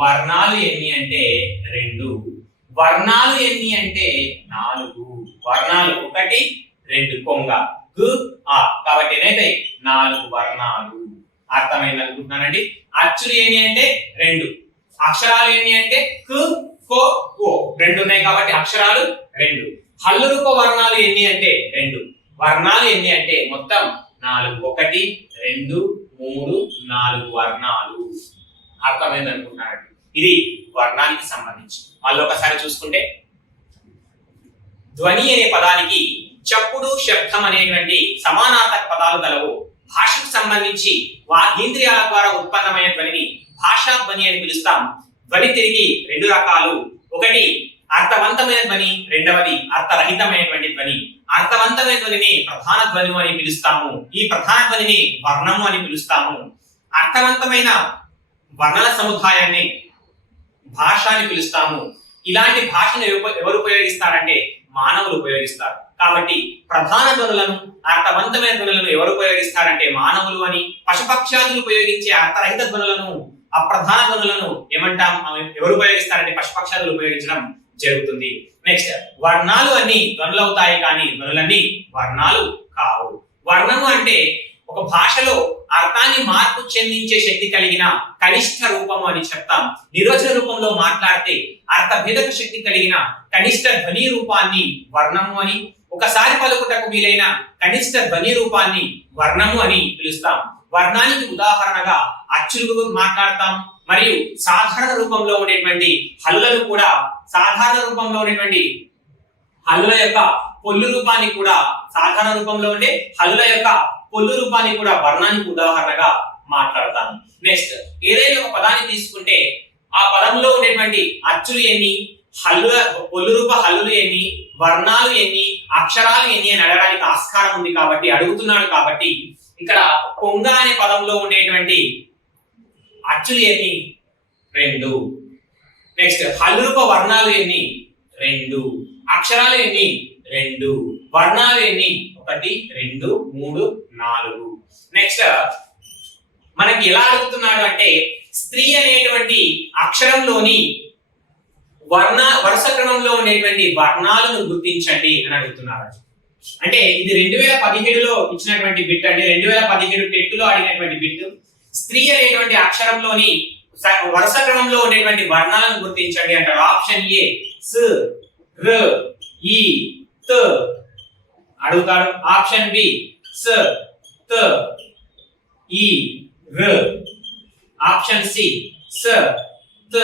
వర్ణాలు ఎన్ని అంటే 2. వర్ణాలు ఎన్ని అంటే 4. వర్ణాలు 1, 2. కొంగ గు ఆ. కాబట్టి ఏదైతే 4 వర్ణాలు. అర్థమైంది అనుకుంటున్నానండి. అచ్చులు ఎన్ని అంటే 2. అక్షరాలు ఎన్ని అంటే కు కో ఓ 2 ఉన్నాయి కాబట్టి అక్షరాలు 2. హల్లు రూప వర్ణాలు ఎన్ని అంటే 2. వర్ణాలు ఎన్ని అంటే మొత్తం 4. 1, 2, 3, 4 వర్ణాలు. అర్థమైంది అనుకుంటున్నానండి. ఇది వర్ణానికి సంబంధించి. మళ్ళీ ఒకసారి చూసుకుంటే ధ్వని అనే పదానికి చప్పుడు, శబ్దం అనేటువంటి సమానార్థక పదాలు గలవు. భాషకు సంబంధించి వాగేంద్రియాల ద్వారా ఉత్పన్నమైన ధ్వనిని భాషా ధ్వని అని పిలుస్తాం. ధ్వని తిరిగి 2 రకాలు. ఒకటి అర్థవంతమైన ధ్వని, రెండవది అర్థరహితమైనటువంటి ధ్వని. అర్థవంతమైన ధ్వనిని ప్రధాన ధ్వని అని పిలుస్తాము. ఈ ప్రధాన ధ్వనిని వర్ణము అని పిలుస్తాము. అర్థవంతమైన వర్ణన సముదాయాన్ని భాష అని పిలుస్తాము. ఇలాంటి భాషను ఎవరు ఉపయోగిస్తారంటే మానవులు ఉపయోగిస్తారు. కాబట్టి ప్రధాన ధ్వనులను, అర్థవంతమైన ధ్వనులను ఎవరు ఉపయోగిస్తారంటే మానవులు అని, పశుపక్షాదులు ఉపయోగించే అర్థరహిత ధ్వనులను, అప్రధాన ధ్వనులను ఏమంటాం? ఎవరు ఉపయోగిస్తారంటే పశుపక్షాదులు ఉపయోగించడం జరుగుతుంది. నెక్స్ట్ వర్ణాలు అన్ని ధ్వనులు అవుతాయి కానీ ధ్వనులన్నీ వర్ణాలు కావు. వర్ణము అంటే ఒక భాషలో అర్థాన్ని మార్పు చెందించే శక్తి కలిగిన కనిష్ట రూపము అని చెప్తాం. నిర్వచన రూపంలో మాట్లాడితే అర్థభేదక శక్తి కలిగిన కనిష్ట ధ్వని రూపాన్ని వర్ణము అని, ఒకసారి పలుకుటకు వీలైన కనిష్ట ధ్వని రూపాన్ని వర్ణము అని పిలుస్తాం. వర్ణానికి ఉదాహరణగా అచ్చులు మాట్లాడతాం. మరియు సాధారణ రూపంలో ఉండేటువంటి హల్లులను కూడా, సాధారణ రూపంలో ఉండేటువంటి హల్లుల యొక్క పొల్లు రూపాన్ని కూడా, సాధారణ రూపంలో ఉండే హల్లుల యొక్క పొల్లు రూపాన్ని కూడా వర్ణానికి ఉదాహరణగా మాట్లాడతాను. నెక్స్ట్ ఏదైనా ఒక పదాన్ని తీసుకుంటే ఆ పదంలో ఉండేటువంటి అచ్చులు ఎన్ని, పొల్లు రూప హల్లులు ఎన్ని, వర్ణాలు ఎన్ని, అక్షరాలు ఎన్ని అని అడగడానికి ఆస్కారం ఉంది కాబట్టి అడుగుతున్నాడు. కాబట్టి ఇక్కడ కొంగ అనే పదంలో ఉండేటువంటి అచ్చులు ఎన్ని? 2. నెక్స్ట్ హల్లు రూప వర్ణాలు ఎన్ని? 2. అక్షరాలు ఎన్ని? 2. వర్ణాలు ఎన్ని? 1, 2, 3, 4. నెక్స్ట్ మనకి ఎలా అడుగుతున్నాడు అంటే స్త్రీ అనేటువంటి అక్షరంలోని వరుస క్రమంలో ఉండేటువంటి వర్ణాలను గుర్తించండి అని అడుగుతున్నారు. అంటే ఇది 2017లో ఇచ్చినటువంటి బిట్ అండి. 2017 టెట్లో అడిగినటువంటి బిట్. స్త్రీ అనేటువంటి అక్షరంలోని వరుస క్రమంలో ఉండేటువంటి వర్ణాలను గుర్తించండి అంటారు. ఆప్షన్ ఏ స్, ర్, ఈ, త్ అడుగుతాడు. ఆప్షన్ బి స, త, ఈ, ర్. ఆప్షన్ సి స, త,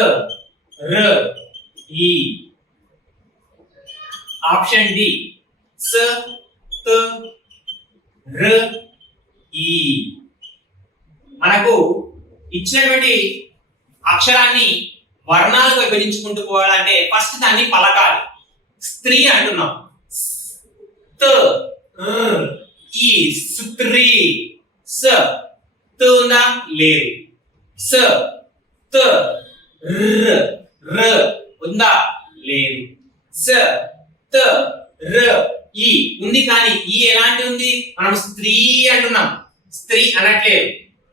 ర, ఈ. ఆప్షన్ డి స, త, ర, ఈ. మనకు ఇచ్చినటువంటి అక్షరాన్ని వర్ణాలుగా విభజించుకుంటూ పోవాలంటే ఫస్ట్ దాన్ని పలకాలి. స్త్రీ అంటున్నాం. త, ఈ, స్త్రీ. స, త ఉందా? లేదు. స, త, ర, ర ఉందా? లేదు. స, త, ర, ఈ ఉంది కానీ ఈ ఎలాంటి ఉంది, మనం స్త్రీ అంటున్నాం, స్త్రీ అనట్లేదు.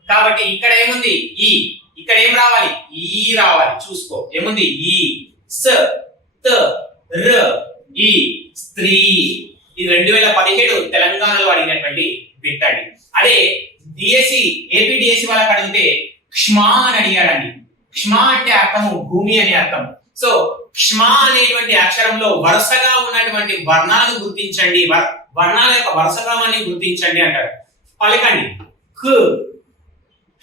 కాబట్టి ఇక్కడ ఏముంది ఈ, ఇక్కడ ఏం రావాలి ఈ రావాలి. చూసుకో ఏముంది ఈ స త ర ఈ స్త్రీ. ఇది 2017 తెలంగాణలో అడిగినటువంటి బిట్ అండి. అదే డిఎస్సి ఏపీ డిఎస్సి వాళ్ళకి అడిగితే క్ష్మా అని అడిగాడండి. క్ష్మా అంటే అర్థము భూమి అని అర్థం. సో క్ష్మా అనేటువంటి అక్షరంలో వరుసగా ఉన్నటువంటి వర్ణాలను గుర్తించండి, వర్ణాల యొక్క వరుస క్రమాన్ని గుర్తించండి అంటాడు. పలకండి క్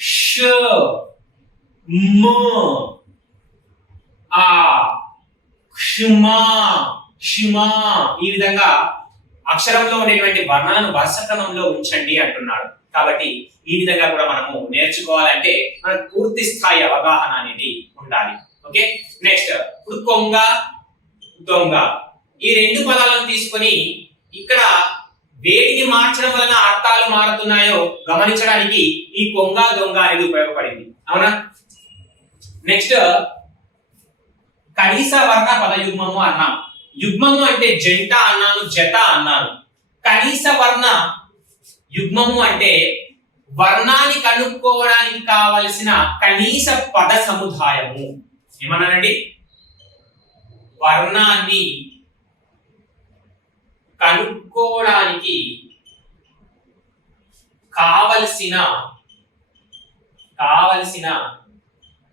ష మ ఆ క్షమా క్షమా. ఈ విధంగా అక్షరంలో ఉండేటువంటి వర్ణాలను వరుస క్రమంలో ఉంచండి అంటున్నాడు. కాబట్టి ఈ విధంగా కూడా మనము నేర్చుకోవాలంటే మనకు పూర్తి స్థాయి అవగాహన అనేది ఉండాలి. ఓకే, నెక్స్ట్ ఇప్పుడు కొంగ దొంగ ఈ రెండు పదాలను తీసుకొని ఇక్కడ వేటిని మార్చడం వలన అర్థాలు మారుతున్నాయో గమనించడానికి ఈ కొంగ దొంగ అనేది ఉపయోగపడింది. అవునా? నెక్స్ట్ కనీస వర్ణ పద యుగ్మము అన్నాం. యుగ్మము అంటే జంట అన్నాను, జత అన్నాను. కనీస వర్ణ యుగ్మము అంటే వర్ణాన్ని కనుక్కోవడానికి కావలసిన కనీస పద సముదాయము. ఏమన్నానండి? వర్ణాన్ని కనుక్కోవడానికి కావలసిన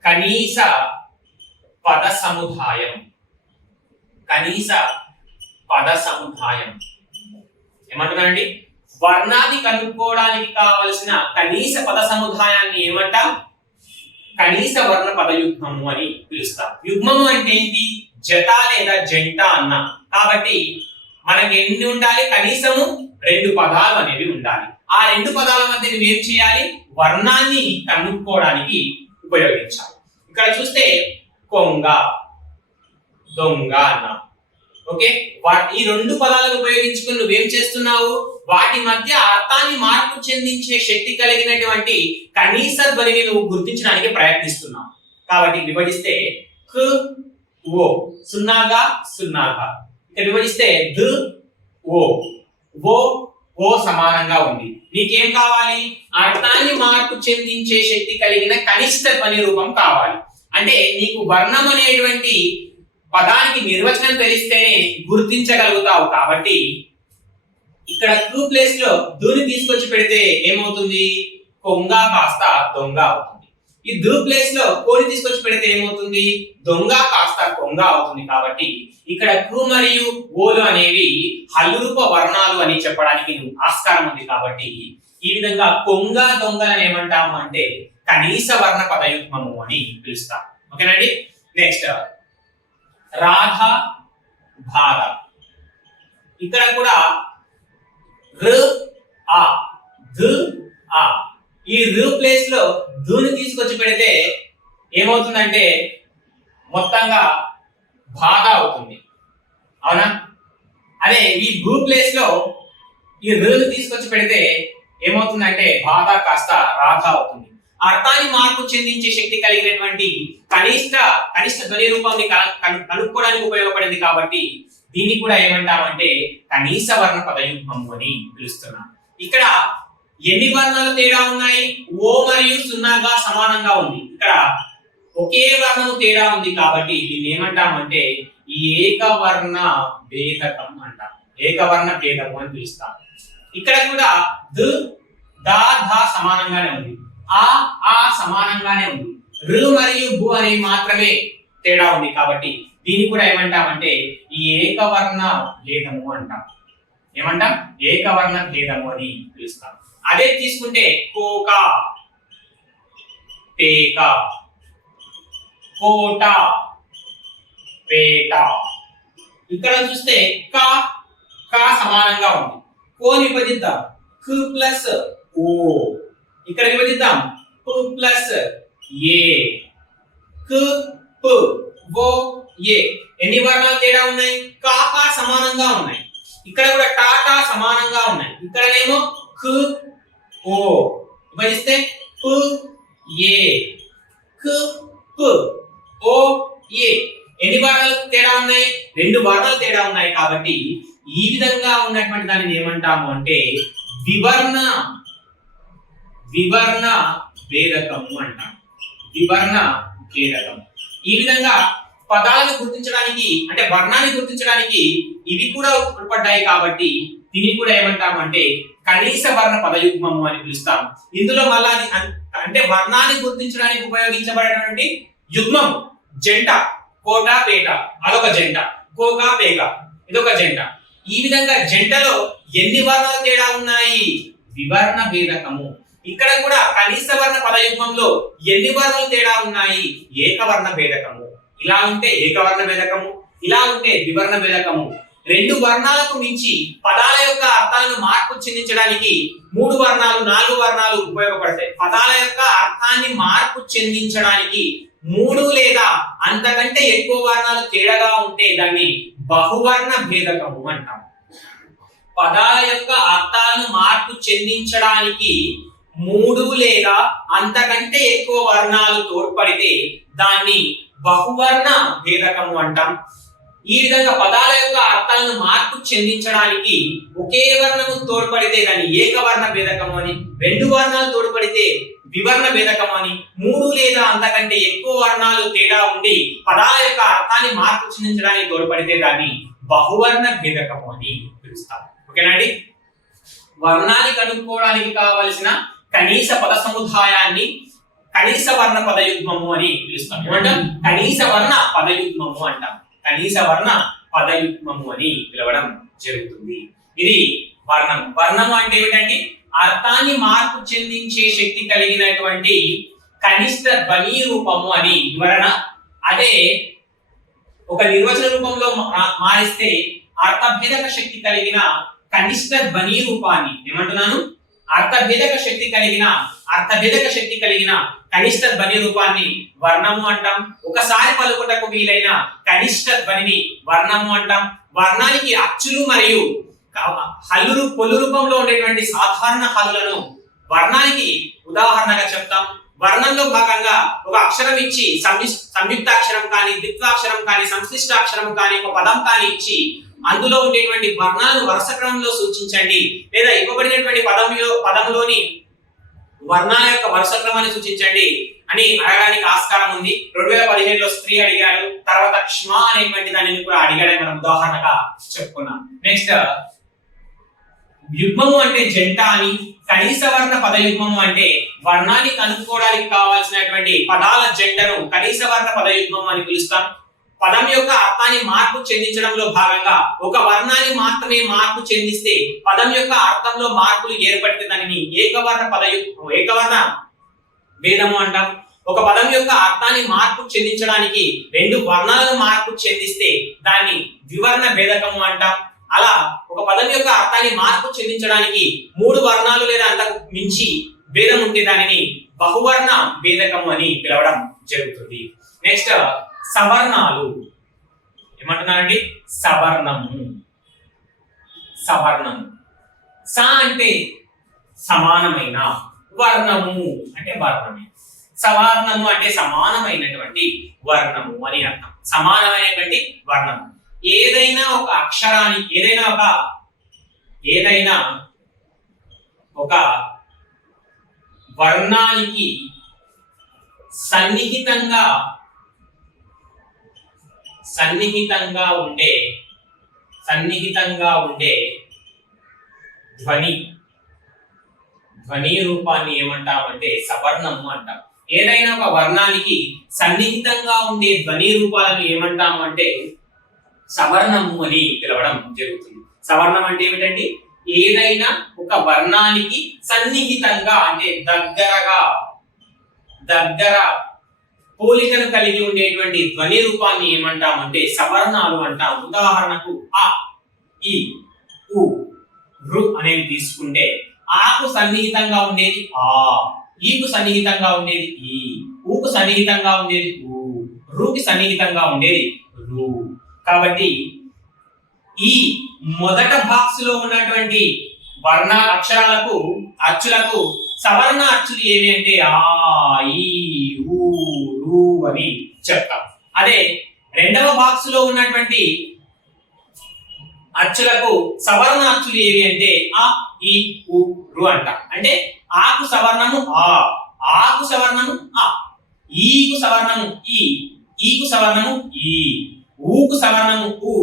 కనీస పద సముదాయం. కనీస పద సముదాయం ఏమంటున్నానండి? వర్ణాన్ని కనుక్కోవడానికి కావలసిన కనీస పద సముదాయాన్ని ఏమంటాం? కనీస వర్ణ పద యుగ్మము అని పిలుస్తాం. యుగ్మము అంటే ఏంటి? జత లేదా జంట అన్న. కాబట్టి మనకి ఎన్ని ఉండాలి? కనీసము 2 పదాలు అనేవి ఉండాలి. ఆ 2 పదాల మధ్య నువ్వేం చేయాలి? వర్ణాన్ని కనుక్కోవడానికి ఉపయోగించాలి. ఇక్కడ చూస్తే కొంగ దొంగ అన్నా. ఓకే, ఈ 2 పదాలను ఉపయోగించుకుని నువ్వేం చేస్తున్నావు? వాటి మధ్య అర్థాన్ని మార్పు చెందించే శక్తి కలిగినటువంటి కనీస ధ్వనిని నువ్వు గుర్తించడానికి ప్రయత్నిస్తున్నావు. కాబట్టి విభజిస్తే క్ ఓ సున్నాగా సున్నాగా, ఇక్కడ విభజిస్తే ద ఓ ఓ సమానంగా ఉంది. నీకేం కావాలి? అర్థాన్ని మార్పు చెందించే శక్తి కలిగిన కనిష్ట ధ్వని రూపం కావాలి. అంటే నీకు వర్ణం అనేటువంటి పదానికి నిర్వచనం తెలిస్తేనే గుర్తించగలుగుతావు. కాబట్టి ఇక్కడ కు ప్లేస్ లో దుని తీసుకొచ్చి పెడితే ఏమవుతుంది? కొంగ కాస్త దొంగ అవుతుంది. ఈ దు ప్లేస్ లో కోని తీసుకొచ్చి పెడితే ఏమవుతుంది? దొంగ కాస్త కొంగ అవుతుంది. కాబట్టి ఇక్కడ కు మరియు ఓలు అనేవి హల్లురూప వర్ణాలు అని చెప్పడానికి ఆస్కారం ఉంది. కాబట్టి ఈ విధంగా కొంగ దొంగలను ఏమంటాము అంటే కనీస వర్ణ పదయుగ్మము అని పిలుస్తాం. ఓకేనండి. నెక్స్ట్ రాధ బాధ. ఇక్కడ కూడా ర ఆ ధ ఆ, ఈ రు ప్లేస్ లో ధుని తీసుకొచ్చి పెడితే ఏమవుతుందంటే మొత్తంగా బాధ అవుతుంది. అవునా? అదే ఈ భూ ప్లేస్ లో ఈ రుని తీసుకొచ్చి పెడితే ఏమవుతుందంటే బాధ కాస్త రాధ అవుతుంది. అర్థాన్ని మార్పు చెందించే శక్తి కలిగినటువంటి కనిష్ట ధ్వని రూపాన్ని కనుక్కోవడానికి ఉపయోగపడింది. కాబట్టి దీన్ని కూడా ఏమంటామంటే కనీస వర్ణ పదయుగ్మము అని పిలుస్తున్నాం. ఇక్కడ ఎన్ని వర్ణాలు తేడా ఉన్నాయి? ఓ మరియు సున్నాగా సమానంగా ఉంది. ఇక్కడ ఒకే వర్ణము తేడా ఉంది. కాబట్టి దీన్ని ఏమంటామంటే ఏకవర్ణ భేదకం అంటాం. ఏకవర్ణ భేదము అని పిలుస్తాం. ఇక్కడ కూడా ద దా ధ సమానంగానే ఉంది, ఆ సమానంగానే ఉంది. రు మరియు బు అనేవి మాత్రమే తేడా ఉంది. కాబట్టి దీన్ని కూడా ఏమంటామంటే ఈ ఏకవర్ణ భేదము అంటాం. ఏమంటాం? ఏకవర్ణ భేదము అని పిలుస్తాం. అదే తీసుకుంటే కోక పేక, కోట పేట. ఇక్కడ చూస్తే క సమానంగా ఉంది. కో విభజిద్దాం కు ప్లస్ ఓ, ఇక్కడ విభజిద్దాం పు ప్లస్ ఏ, కు పు ఓ ఏ. ఎన్ని వర్ణాలు తేడా ఉన్నాయి? కా సమానంగా ఉన్నాయి. ఇక్కడ కూడా టాటా సమానంగా ఉన్నాయి. ఇక్కడనేమో కు ఓ విభజిస్తే పు ఏ, కు పు ఓ ఏ. ఎన్ని వర్ణాలు తేడా ఉన్నాయి? 2 వర్ణాలు తేడా ఉన్నాయి. కాబట్టి ఈ విధంగా ఉన్నటువంటి దానిని ఏమంటాము అంటే వివర్ణ వివర్ణ భేదకము అంటాం. వివర్ణ భేదకము. ఈ విధంగా పదాలను గుర్తించడానికి అంటే వర్ణాన్ని గుర్తించడానికి ఇవి కూడా ఉత్పడ్డాయి కాబట్టి దీన్ని కూడా ఏమంటాము అంటే కనీస వర్ణ పదయుగ్మము అని పిలుస్తాం. ఇందులో మళ్ళా అంటే వర్ణాన్ని గుర్తించడానికి ఉపయోగించబడేటువంటి యుగ్మం జంట, కోట పేట అదొక జంట, కోక పేక ఇదొక జంట. ఈ విధంగా జంటలో ఎన్ని వర్ణాలు తేడా ఉన్నాయి? వివర్ణ భేదకము. ఇక్కడ కూడా కనీస వర్ణ పదయుగ్మంలో ఎన్ని వర్ణాలు తేడా ఉన్నాయి? ఏకవర్ణ భేదకము. ఇలా ఉంటే ఏకవర్ణ భేదకము, ఇలా ఉంటే వివర్ణ భేదకము. రెండు వర్ణాలకు మించి పదాల యొక్క అర్థాలను మార్పు చెందించడానికి 3 వర్ణాలు 4 వర్ణాలు ఉపయోగపడతాయి. పదాల యొక్క అర్థాన్ని మార్పు చెందించడానికి 3 లేదా అంతకంటే ఎక్కువ వర్ణాలు తేడాగా ఉంటే దాన్ని బహువర్ణ భేదకము అంటాం. పదాల యొక్క అర్థాలను మార్పు చెందించడానికి 3 లేదా అంతకంటే ఎక్కువ వర్ణాలు తోడ్పడితే దాన్ని బహువర్ణ భేదకము అంటాం. ఈ విధంగా పదాల యొక్క అర్థాలను మార్పు చెందించడానికి ఒకే వర్ణము తోడ్పడితే దాన్ని ఏకవర్ణ భేదకము అని, 2 వర్ణాలు తోడ్పడితే వివర్ణ భేదకము అని, 3 లేదా అంతకంటే ఎక్కువ వర్ణాలు తేడా ఉండి పదాల యొక్క అర్థాన్ని మార్పు చెందించడానికి తోడ్పడితే దాన్ని బహువర్ణ భేదకము అని పిలుస్తాం. ఓకేనండి. వర్ణాన్ని కనుక్కోవడానికి కావలసిన కనీస పద సముదాయాన్ని కనీస వర్ణ పదయుగ్మము అని పిలుస్తాం. ఏమంటాం? కనీస వర్ణ పదయుగ్మము అంటాం. కనీస వర్ణ పదయుగ్మము అని పిలవడం జరుగుతుంది. ఇది వర్ణం. వర్ణము అంటే ఏమిటంటే అర్థాన్ని మార్పు చెందించే శక్తి కలిగినటువంటి కనిష్ట ధ్వని రూపము అని వివరణ. అదే ఒక నిర్వచన రూపంలో మారిస్తే అర్థభేదక శక్తి కలిగిన కనిష్ట ధ్వని రూపాన్ని ఏమంటున్నాను? అర్థభేదక శక్తి కలిగిన కనిష్ట ధ్వని రూపాన్ని వర్ణము అంటాం. ఒకసారి పలుకుటకు వీలైన కనిష్ట ధ్వనిని వర్ణము అంటాం. వర్ణానికి అచ్చులు మరియు హల్లులు పొల్లు రూపంలో ఉండేటువంటి సాధారణ హల్లులను వర్ణానికి ఉదాహరణగా చెప్తాం. వర్ణంలో భాగంగా ఒక అక్షరం ఇచ్చి సంయుక్తాక్షరం కానీ, ద్విత్వాక్షరం కానీ, సంశ్లిష్టాక్షరం కానీ, ఒక పదం కానీ ఇచ్చి అందులో ఉండేటువంటి వర్ణాలను వరుస క్రమంలో సూచించండి, లేదా ఇవ్వబడినటువంటి పదంలోని వర్ణాల యొక్క వరుస క్రమాన్ని సూచించండి అని అడగడానికి ఆస్కారం ఉంది. 2015లో స్త్రీ అడిగారు, తర్వాత క్ష్మ అనేటువంటి దానిని కూడా అడిగాడని మనం ఉదాహరణగా చెప్పుకున్నాం. నెక్స్ట్ యుగ్మము అంటే జంట అని, కనీస వర్ణ పదయుగ్మము అంటే వర్ణాన్ని కనుక్కోవడానికి కావాల్సినటువంటి పదాల జంటను కనీస వర్ణ పదయుగ్మము అని పిలుస్తాం. పదం యొక్క అర్థాన్ని మార్పు చెందించడంలో భాగంగా ఒక వర్ణాన్ని మాత్రమే మార్పు చెందిస్తే పదం యొక్క అర్థంలో మార్పులు ఏర్పడితే దానిని ఏకవర్ణ భేదము అంటాం. ఒక పదం యొక్క అర్థాన్ని మార్పు చెందించడానికి 2 వర్ణాలను మార్పు చెందిస్తే దాన్ని ద్వివర్ణ భేదకము అంటాం. అలా ఒక పదం యొక్క అర్థాన్ని మార్పు చెందించడానికి 3 వర్ణాలు లేదా అంతకు మించి భేదం ఉంటే దానిని బహువర్ణ భేదకము అని పిలవడం జరుగుతుంది. నెక్స్ట్ సవర్ణాలు. ఏమంటున్నారండి? సవర్ణము. స అంటే సమానమైన, వర్ణము అంటే వర్ణమే. సవర్ణము అంటే సమానమైనటువంటి వర్ణము అని అర్థం. సమానమైనటువంటి వర్ణము. ఏదైనా ఒక అక్షరానికి ఏదైనా ఒక వర్ణానికి సన్నిహితంగా ఉండే ధ్వని రూపాన్ని ఏమంటామంటే సవర్ణము అంటాం. ఏదైనా ఒక వర్ణానికి సన్నిహితంగా ఉండే ధ్వని రూపాలను ఏమంటాము అంటే సవర్ణము అని పిలవడం జరుగుతుంది. సవర్ణం అంటే ఏమిటంటే ఏదైనా ఒక వర్ణానికి సన్నిహితంగా అంటే దగ్గర పోలికను కలిగి ఉండేటువంటి ధ్వని రూపాన్ని ఏమంటామంటే సవర్ణాలు అంటాం. ఉదాహరణకు అ, ఇ, ఉ, రు అనేవి తీసుకుంటే ఆకు సన్నిహితంగా ఉండేది ఆ, ఈకు సన్నిహితంగా ఉండేది ఈ, ఊకు సన్నిహితంగా ఉండేది ఊ, రుకి సన్నిహితంగా ఉండేది రు. కాబట్టి ఈ మొదట బాక్స్ లో ఉన్నటువంటి వర్ణ అక్షరాలకు అచ్చులకు సవర్ణ అచ్చులు ఏవి అంటే ఆ, ఈ, ఊ, రు అని చెప్తాం. అదే రెండవ బాక్స్ లో ఉన్నటువంటి అచ్చులకు సవర్ణ అచ్చులు ఏవి అంటే ఆ, ఈ, ఉ, రు అంట. అంటే ఆకు సవర్ణము ఆ, ఆకు సవర్ణము ఆ, ఈకు సవర్ణము ఈ, ఈకు సవర్ణము ఈ, ఊకు సవర్ణము ఊ,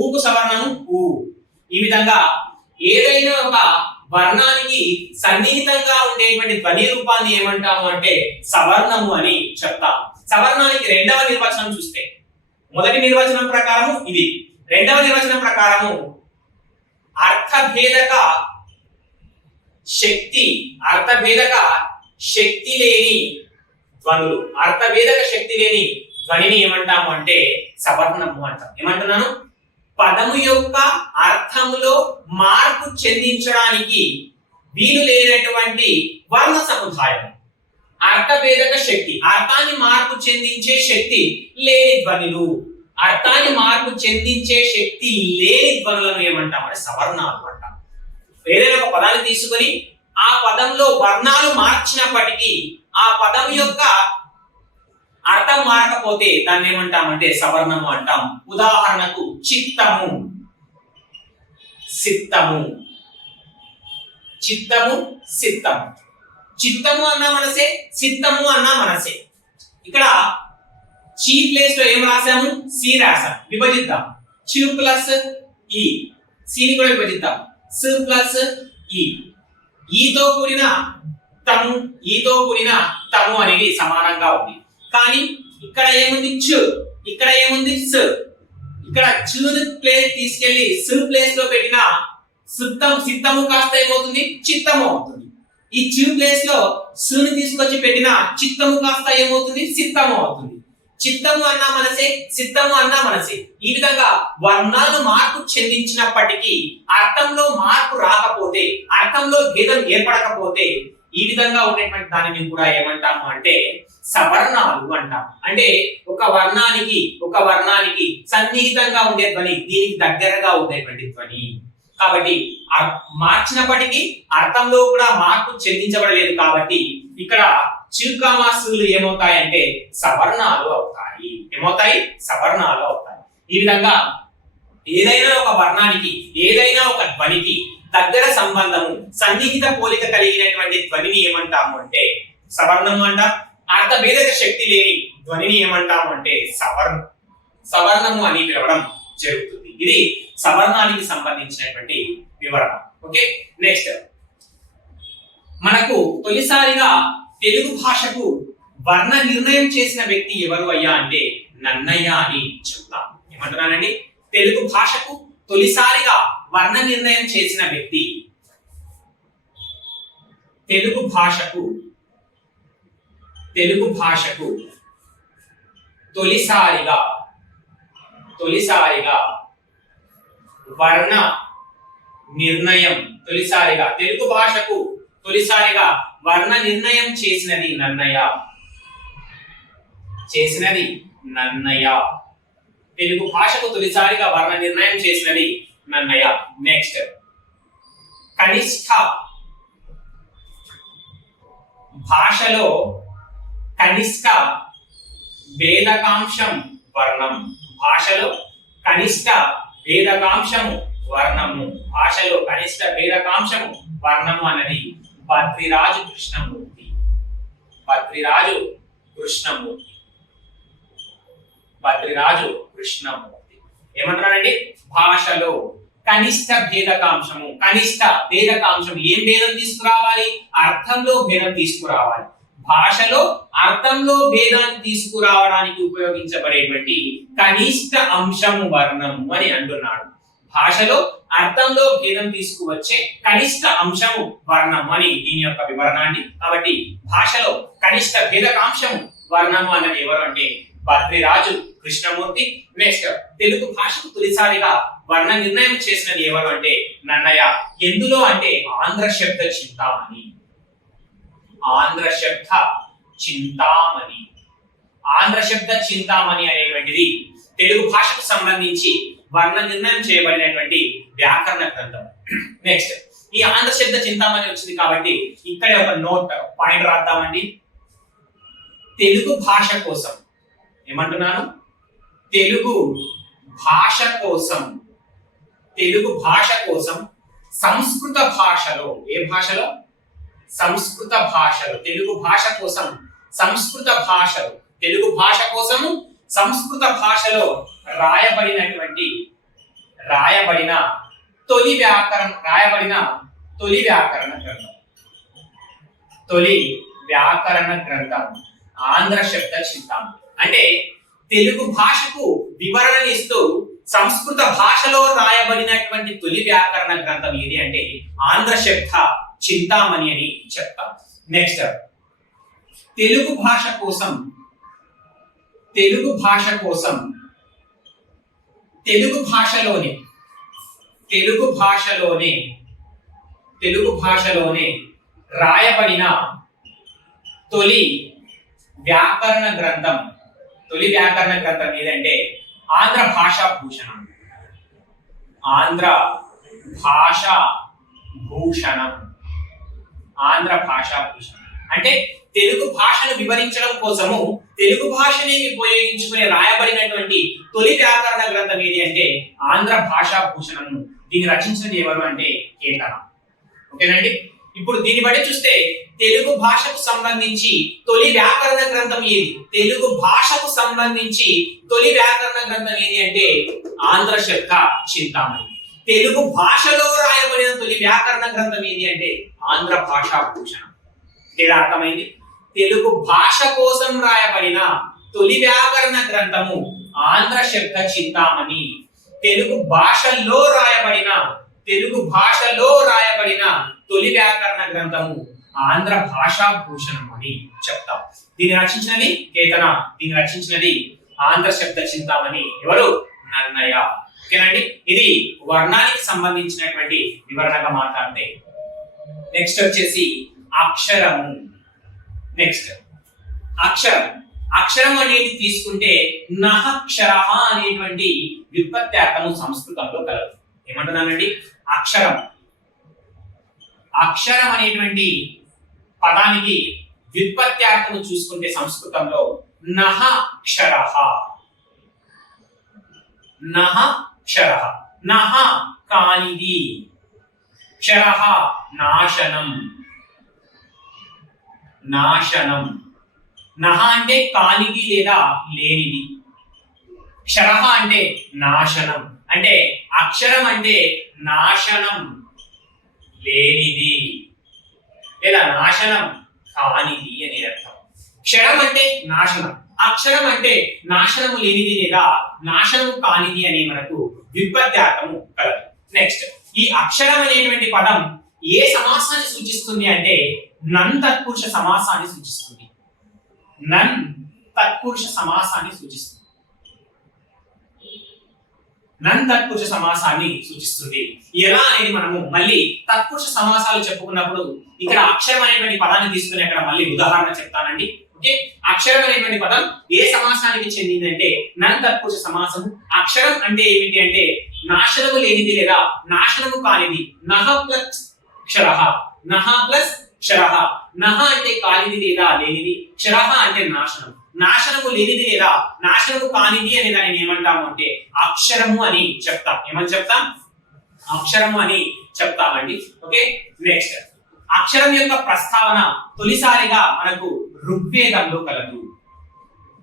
ఊకు సవర్ణము ఊ. ఈ విధంగా ఏదైనా ఒక వర్ణానికి సన్నిహితంగా ఉండేటువంటి ధ్వని రూపాన్ని ఏమంటాము అంటే సవర్ణము అని చెప్తాం. సవర్ణానికి రెండవ నిర్వచనం చూస్తే, మొదటి నిర్వచనం ప్రకారము ఇది, రెండవ నిర్వచనం ప్రకారము అర్థభేదక శక్తి లేని ధ్వనులు, అర్థభేదక శక్తి లేని ధ్వనిని ఏమంటాము అంటే సవర్ణము అంటాం. ఏమంటున్నాను? పదము యొక్క అర్థములో మార్పు చెందించడానికి వీలు లేనటువంటి వర్ణ సముదాయం. అర్థభేదక శక్తి, అర్థాన్ని మార్పు చెందించే శక్తి లేని ధ్వనులు, అర్థాన్ని మార్పు చెందించే శక్తి లేని ధ్వనులను ఏమంటామంటే సవర్ణాలు అంటాం. ఏదైనా ఒక పదాన్ని తీసుకొని ఆ పదంలో వర్ణాలు మార్చినప్పటికీ ఆ పదం యొక్క అర్థం మారకపోతే దాన్ని ఏమంటామంటే సవర్ణము అంటాం. ఉదాహరణకు చిత్తము, సిత్తము, చిత్తము, సిత్తము. చిత్తము అన్నా మనసే, సిత్తము అన్నా మనసే. ఇక్కడ చి ప్లేస్ లో ఏం రాసాము? సి రాసాం. విభజిద్దాం. చి ప్లస్ ఈ, సిని కూడా విభజిద్దాం. స్ ప్లస్ ఈ, ఈతో కూడిన తము, ఈతో కూడిన తము అనేది సమానంగా ఉంది. కానీ ఇక్కడ ఏముంది? చు, ఇక్కడ ఏముంది? స్. ఇక్కడ చుని ప్లేస్ తీసుకెళ్లి స్ ప్లేస్ లో పెట్టిన సిత్తము కాస్త ఏమవుతుంది? చిత్తము అవుతుంది. ఈ చు ప్లేస్ లో సుని తీసుకొచ్చి పెట్టిన చిత్తము కాస్త ఏమవుతుంది? సిత్తము అవుతుంది. చిత్తము అన్నా మనసే, సిత్తము అన్నా మనసే. ఈ విధంగా వర్ణాలు మార్పు చెందించినప్పటికీ అర్థంలో మార్పు రాకపోతే, అర్థంలో భేదం ఏర్పడకపోతే ఈ విధంగా ఉండేటువంటి దానిని కూడా ఏమంటాము అంటే సవర్ణాలు అంటాం. అంటే ఒక వర్ణానికి సన్నిహితంగా ఉండే ధ్వని, దీనికి దగ్గరగా ఉండేటువంటి ధ్వని. కాబట్టి మార్చినప్పటికీ అర్థంలో కూడా మార్పు చెందించబడలేదు కాబట్టి ఇక్కడ చిరుకామాసులు ఏమవుతాయంటే సవర్ణాలు అవుతాయి. ఏమవుతాయి? సవర్ణాలు అవుతాయి. ఈ విధంగా ఏదైనా ఒక వర్ణానికి, ఏదైనా ఒక ధ్వనికి దగ్గర సంబంధము, సన్నిహిత పోలిక కలిగినటువంటి ధ్వనిని ఏమంటాము అంటే సవర్ణము అంటాం. అర్థభేదక శక్తి లేని ధ్వనిని ఏమంటాము అంటే సవర్ణము అని పిలవడం జరుగుతుంది. ఇది సవర్ణానికి సంబంధించినటువంటి వివరణ. ఓకే, నెక్స్ట్ మనకు తొలిసారిగా తెలుగు భాషకు వర్ణ నిర్ణయం చేసిన వ్యక్తి ఎవరు అయ్యా అంటే నన్నయ్య అని చెప్తాం. ఏమంటున్నానండి? తెలుగు భాషకు తొలిసారిగా వర్ణ నిర్ణయం చేసిన వ్యక్తి, తెలుగు భాషకు తొలిసారిగా వర్ణ నిర్ణయం, తెలుగు భాషకు తొలిసారిగా వర్ణ నిర్ణయం చేసినది నన్నయ్య. తెలుగు భాషకు తొలిసారిగా వర్ణ నిర్ణయం చేసినది నన్నయ్య. నెక్స్ట్ కనిష్ట, భాషలో కనిష్ట భేదకాంశం వర్ణం, భాషలో కనిష్ట భేదకాంశము వర్ణము, భాషలో కనిష్ట భేదకాంశము వర్ణము అన్నది భద్రిరాజు కృష్ణమూర్తి. ఏమంటున్నారండి? భాషలో కనిష్ట భేదకాంశము, కనిష్ట భేదకాంశం. ఏం భేదం తీసుకురావాలి? అర్థంలో భేదం తీసుకురావాలి. భాషలో అర్థంలో భేదాన్ని తీసుకురావడానికి ఉపయోగించబడేటువంటి కనిష్ట అంశము వర్ణము అని అంటున్నాడు. భాషలో అర్థంలో భేదం తీసుకువచ్చే కనిష్ట అంశము వర్ణము అని దీని యొక్క వివరణాన్ని. కాబట్టి భాషలో కనిష్ట భేదకాంశము వర్ణము అన్నది ఎవరు అంటే భద్రిరాజు కృష్ణమూర్తి. నెక్స్ట్ తెలుగు భాషకు తొలిసారిగా వర్ణ నిర్ణయం చేసినది ఎవరు అంటే నన్నయ్య. ఎందులో అంటే ఆంధ్ర శబ్ద చింతామణి. ఆంధ్ర శబ్ద చింతామణి అనేటువంటిది తెలుగు భాషకు సంబంధించి వర్ణ నిర్ణయం చేయబడినటువంటి వ్యాకరణ గ్రంథం. నెక్స్ట్ ఈ ఆంధ్ర శబ్ద చింతామణి వచ్చింది కాబట్టి ఇక్కడే ఒక నోట్ పాయింట్ రాద్దామండి. తెలుగు భాష కోసం ఏమంటున్నాను? తెలుగు భాష కోసం తెలుగు భాష కోసం సంస్కృత భాషలో, ఏ భాషలో? సంస్కృత భాషలో, తెలుగు భాష కోసం సంస్కృత భాషలో, తెలుగు భాష కోసము సంస్కృత భాషలో రాయబడిన తొలి వ్యాకరణ గ్రంథం ఆంధ్ర శబ్ద చింతామణి. అంటే తెలుగు భాషకు వివరణని ఇస్తూ సంస్కృత భాషలో రాయబడినటువంటి తొలి వ్యాకరణ గ్రంథం ఏది అంటే ఆంధ్ర శబ్ద చింతామణి అని చెప్తాం. నెక్స్ట్, తెలుగు భాషలోనే రాయబడిన తొలి వ్యాకరణ గ్రంథం ఏదంటే ఆంధ్ర భాషా భూషణం. అంటే తెలుగు భాషను వివరించడం కోసము తెలుగు భాషని ఉపయోగించుకుని రాయబడినటువంటి తొలి వ్యాకరణ గ్రంథం ఏది అంటే ఆంధ్ర భాషా భూషణం. దీన్ని రచించినది ఎవరు అంటే కేతన. ఓకేనండి. ఇప్పుడు దీన్ని బట్టి చూస్తే తెలుగు భాషకు సంబంధించి తొలి వ్యాకరణ గ్రంథం ఏది? తెలుగు భాషకు సంబంధించి తొలి వ్యాకరణ గ్రంథం ఏది అంటే ఆంధ్ర శబ్ద చింతామణి. తెలుగు భాషలో రాయబడిన తొలి వ్యాకరణ గ్రంథం ఏది అంటే ఆంధ్ర భాషా భూషణం. తేడా అర్థమైంది? తెలుగు భాష కోసం రాయబడిన తొలి వ్యాకరణ గ్రంథము ఆంధ్ర శబ్ద చింతామణి. తెలుగు భాషలో రాయబడిన తొలి వ్యాకరణ గ్రంథము ఆంధ్ర భాషా భూషణం అని చెప్తాం. దీన్ని రచించినది కేతన, దీన్ని రచించినది ఆంధ్ర శబ్ద చింతామణి. ఎవరు? నన్నయ. ఓకేనండి. ఇది వర్ణానికి సంబంధించినటువంటి వివరణగా మాట్లాడితే నెక్స్ట్ వచ్చేసి అక్షరము. అక్షరం అనేది తీసుకుంటే నహక్షరః అనేటువంటి వ్యుత్పత్త్యార్థము సంస్కృతంలో కలదు. ఏమంటున్నానండి? అక్షరం అనేటువంటి పదానికి వ్యుత్పత్త్యార్థము చూసుకుంటే సంస్కృతంలో నహక్షరః. నహ కానిది, క్షరః నాశనం. నహ అంటే కానిది లేదా లేనిది, క్షరః అంటే నాశనం. అంటే అక్షరం అంటే నాశనం లేనిది లేదా నాశనం కానిది అనే అర్థం. క్షరం అంటే నాశనం, అక్షరం అంటే నాశనము లేనిది లేదా నాశనము కానిది అనే మనకు వ్యుత్పత్త్యార్థము కలదు. నెక్స్ట్, ఈ అక్షరం అనేటువంటి పదం ఏ సమాసాన్ని సూచిస్తుంది అంటే నన్ తత్పురుష సమాసాన్ని సూచిస్తుంది. ఎలా అనేది మనము మళ్ళీ తత్పురుష సమాసాలు చెప్పుకున్నప్పుడు ఇక్కడ అక్షరం అనేటువంటి పదాన్ని తీసుకుని అక్కడ మళ్ళీ ఉదాహరణ చెప్తానండి. ఓకే, అక్షరం అనేటువంటి పదం ఏ సమాసానికి చెందిందంటే నన్ తత్పురుష సమాసము. అక్షరం అంటే ఏమిటి అంటే నాశనము లేనిది లేదా నాశనము కానిది. నహ ప్లస్ క్షరః. నహ అంటే కానిది లేదా లేనిది, క్షరః అంటే నాశనం. నాశనము లేనిది లేదా నాశనము కానిది అనే దానిని ఏమంటాము అంటే అక్షరము అని చెప్తాం. ఏమని చెప్తాం? అక్షరము అని చెప్తామండి. ఓకే, నెక్స్ట్, అక్షరం యొక్క ప్రస్తావన తొలిసారిగా మనకు ఋగ్వేదంలో కలదు.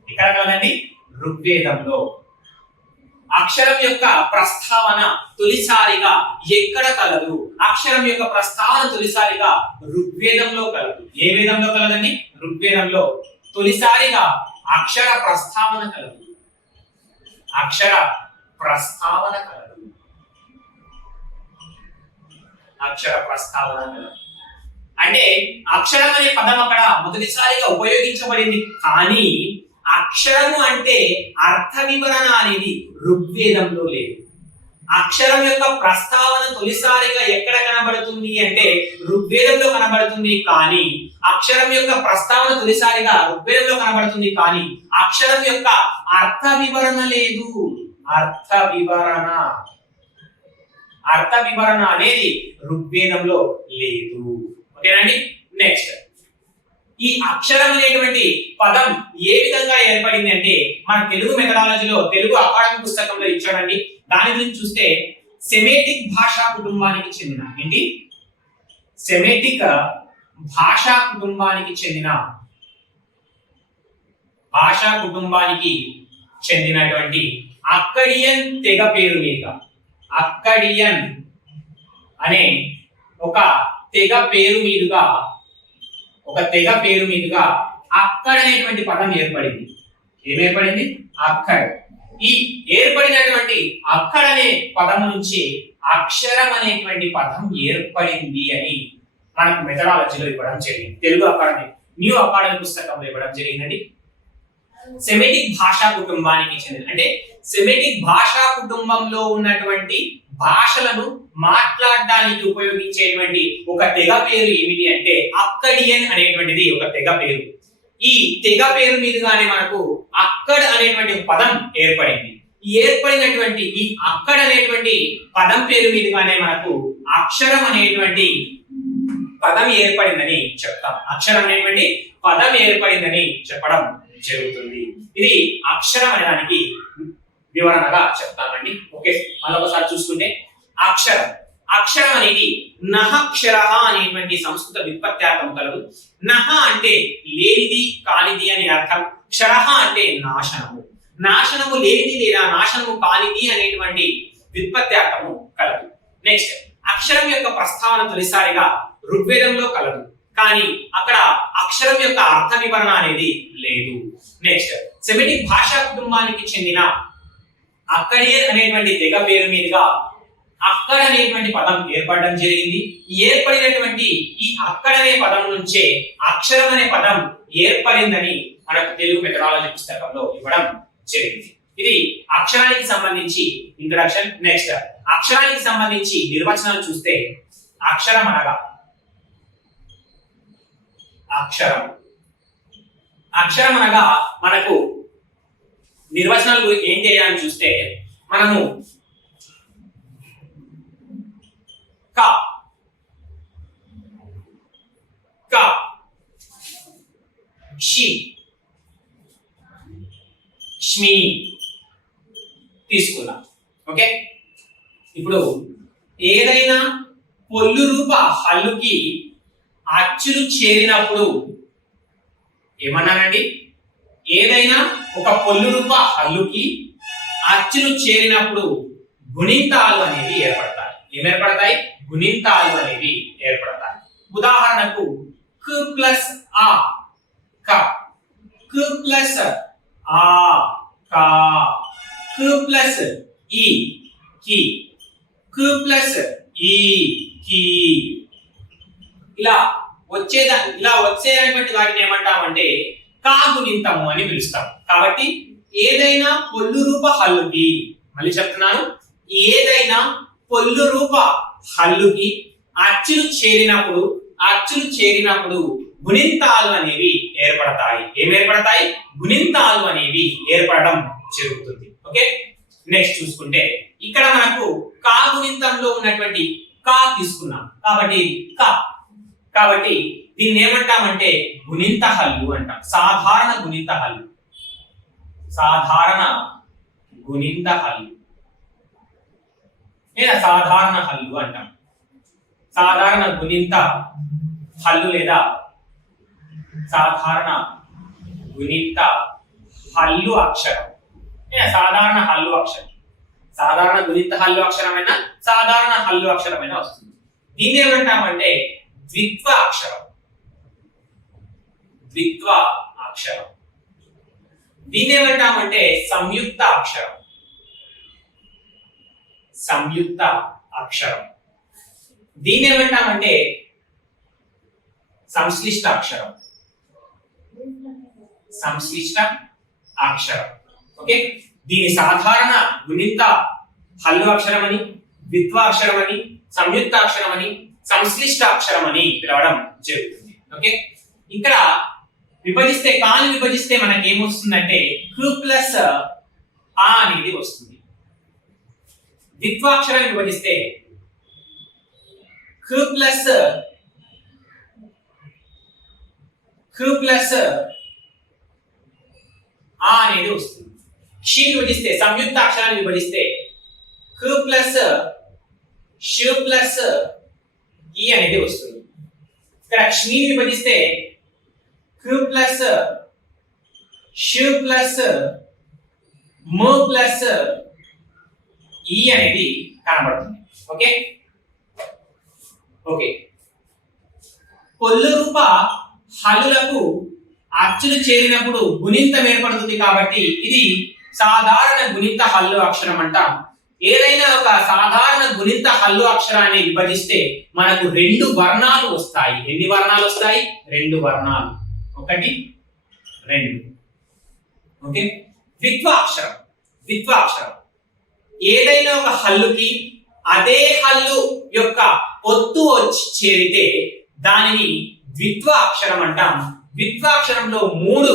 ఇక్కడ కలదండి, ఋగ్వేదంలో. అక్షరం యొక్క ప్రస్తావన తొలిసారిగా ఎక్కడ కలదు? అక్షరం యొక్క ప్రస్తావన తొలిసారిగా ఋగ్వేదంలో కలదు. ఏ వేదంలో కలదండి? ఋగ్వేదంలో తొలిసారిగా అక్షర ప్రస్తావన కలదు. అంటే అక్షరం అనే పదం అక్కడ మొదటిసారిగా ఉపయోగించబడింది. కానీ అక్షరము అంటే అర్థ వివరణ అనేది ఋగ్వేదంలో లేదు. అక్షరం యొక్క ప్రస్తావన తొలిసారిగా ఎక్కడ కనబడుతుంది అంటే ఋగ్వేదంలో కనబడుతుంది. కానీ అక్షరం యొక్క ప్రస్తావన తొలిసారిగా ఋగ్వేదంలో కనబడుతుంది. కానీ అక్షరం యొక్క అర్థ వివరణ లేదు. అర్థ వివరణ అనేది ఋగ్వేదంలో లేదు. ఓకేనండి. నెక్స్ట్, ఈ అక్షరం అనేటువంటి పదం ఏ విధంగా ఏర్పడింది అంటే మన తెలుగు మెథడాలజీలో తెలుగు అకాడమిక్ పుస్తకంలో ఇచ్చాడండి. దాని గురించి చూస్తే సెమేటిక్ భాషా కుటుంబానికి చెందిన ఏంటి సెమేటిక్ భాషా కుటుంబానికి చెందినటువంటి అక్కడియన్ తెగ పేరు మీదుగా అక్కడియన్ అనే ఒక తెగ పేరు మీదుగా అక్కడ అనేటువంటి పదం ఏర్పడింది. ఏమేర్పడింది? అక్కడ్. ఈ ఏర్పడినటువంటి అక్కడ అనే పదం నుంచి అక్షరం అనేటువంటి పదం ఏర్పడింది అని మనకు మెథడాలజీలో ఇవ్వడం జరిగింది. తెలుగు అకాడమీ న్యూ అకాడమీ పుస్తకంలో ఇవ్వడం జరిగిందండి. సెమిటిక్ భాషా కుటుంబానికి చెందిన అంటే సెమిటిక్ భాషా కుటుంబంలో ఉన్నటువంటి భాషలను మాట్లాడడానికి ఉపయోగించేటువంటి ఒక తెగ పేరు ఏమిటి అంటే అక్కడియన్ అనేటువంటిది ఒక తెగ పేరు. ఈ తెగ పేరు మీదుగానే మనకు అక్కడ్ అనేటువంటి పదం ఏర్పడింది. ఏర్పడినటువంటి ఈ అక్కడ్ అనేటువంటి పదం పేరు మీదుగానే మనకు అక్షరం అనేటువంటి పదం ఏర్పడిందని చెప్తాం. అక్షరం అనేటువంటి పదం ఏర్పడిందని చెప్పడం జరుగుతుంది. ఇది అక్షరం అనేదానికి వివరణగా చెప్తానండి. ఓకే, మళ్ళొకసారి చూసుకుంటే అక్షరం అనేది నహక్షర అనేటువంటి సంస్కృత వ్యుత్పత్త్యార్థం కలదు. నహ అంటే లేనిది కానిది అని అర్థం. క్షర అంటే నాశనము లేనిది లేదా నాశనము కానిది అనేటువంటి వ్యుత్పత్త్యార్థము కలదు. నెక్స్ట్, అక్షరం యొక్క ప్రస్తావన తొలిసారిగా ఋగ్వేదంలో కలదు, కానీ అక్కడ అక్షరం యొక్క అర్థ వివరణ అనేది లేదు. నెక్స్ట్, సెమిటిక్ భాషా కుటుంబానికి చెందిన అక్కడియన్ అనేటువంటి తెగ పేరు మీదుగా అక్కడ అనేటువంటి పదం ఏర్పడడం జరిగింది. ఏర్పడినటువంటి ఈ అక్కడ అనే పదం నుంచే అక్షరం అనే పదం ఏర్పడిందని మనకు తెలుగు మెథడాలజీ పుస్తకంలో ఇవ్వడం జరిగింది. ఇది అక్షరానికి సంబంధించి ఇంట్రడక్షన్. నెక్స్ట్, అక్షరానికి సంబంధించి నిర్వచనాలు చూస్తే అక్షరం అనగా అక్షరం అనగా మనకు నిర్వచనాలు ఏం చేయాలని చూస్తే మనము క షి ష్మి తీసుకున్నాం. ఓకే, ఇప్పుడు ఏదైనా పొల్లు రూప హల్లుకి అచ్చులు చేరినప్పుడు ఏమన్నానండి? ఏదైనా ఒక పొల్లు రూప హల్లుకి అచ్చులు చేరినప్పుడు గుణింతాలు అనేవి ఏర్పడతాయి. ఏమేర్పడతాయి? గుణింతాలు అనేవి ఏర్పడతాయి. ఉదాహరణకు క ప్లస్ ఆ క, క ప్లస్ ఆ కా, క ప్లస్ ఈ కి, క ప్లస్ ఈ కి. ఇలా వచ్చేటువంటి వాటిని ఏమంటామంటే కాగుణింతము అని పిలుస్తాం. కాబట్టి ఏదైనా పొల్లు రూప హల్లుకి, మళ్ళీ చెప్తున్నాను, ఏదైనా పొల్లు రూప హల్లుకి అచ్చులు చేరినప్పుడు గుణింతాలు అనేవి ఏర్పడతాయి. ఏమేర్పడతాయి? గుణింతాలు అనేవి ఏర్పడడం జరుగుతుంది. ఓకే, నెక్స్ట్ చూసుకుంటే ఇక్కడ మనకు కా గుణింతంలో ఉన్నటువంటి కా తీసుకున్నాం కాబట్టి దీన్ని ఏమంటామంటే గుణింత హల్లు అంటాం. సాధారణ గుణింత హల్లు లేదా సాధారణ హల్లు అంటాం. సాధారణ గుణింత హల్లు లేదా సాధారణ గుణింత హల్లు అక్షరం లేదా సాధారణ హల్లు అక్షరం. సాధారణ గుణింత హల్లు అక్షరమైనా సాధారణ హల్లు అక్షరమైనా వస్తుంది. దీన్ని ఏమంటామంటే ద్విత్వ అక్షరం. దీన్ని ఏమంటామంటే సంయుక్త అక్షరం. దీన్ని ఏమంటామంటే సంశ్లిష్ట అక్షరం. ఓకే, దీని సాధారణ గుణింత హల్లు అక్షరం అని, ద్విత్వ అక్షరం అని, సంయుక్త అక్షరం అని, సంశ్లిష్ట అక్షరం అని పిలవడం జరుగుతుంది. ఓకే, ఇక్కడ కాని విభజిస్తే మనకి ఏమొస్తుందంటే క ప్లస్ ఆ అనేది వస్తుంది. ద్విత్వాక్షరాన్ని విభజిస్తే క ప్లస్ ఆ అనేది వస్తుంది. షి విభజిస్తే సంయుక్త అక్షరాన్ని విభజిస్తే క ప్లస్ ష్ ప్లస్ ఈ అనేది వస్తుంది. ఇక్కడ ష్ని విభజిస్తే క్ ప్లస్ ష్ ప్లస్ మ ప్లస్ ఈ అనేది కనబడుతుంది. ఓకే ఓకే పొల్లు రూప హల్లులకు అచ్చులు చేరినప్పుడు గుణింతం ఏర్పడుతుంది కాబట్టి ఇది సాధారణ గుణింత హల్లు అక్షరం అంటాం. ఏదైనా ఒక సాధారణ గుణింత హల్లు అక్షరాన్ని విభజిస్తే మనకు రెండు వర్ణాలు వస్తాయి. ఎన్ని వర్ణాలు వస్తాయి? రెండు వర్ణాలు. ఒకటి రెండు. ఓకే ద్విత్వాక్షరం. ద్విత్వాక్షరం ఏదైనా ఒక హల్లుకి అదే హల్లు యొక్క ఒత్తు వచ్చి చేరితే దానిని ద్విత్వాక్షరం అంటాం. ద్విత్వాక్షరంలో మూడు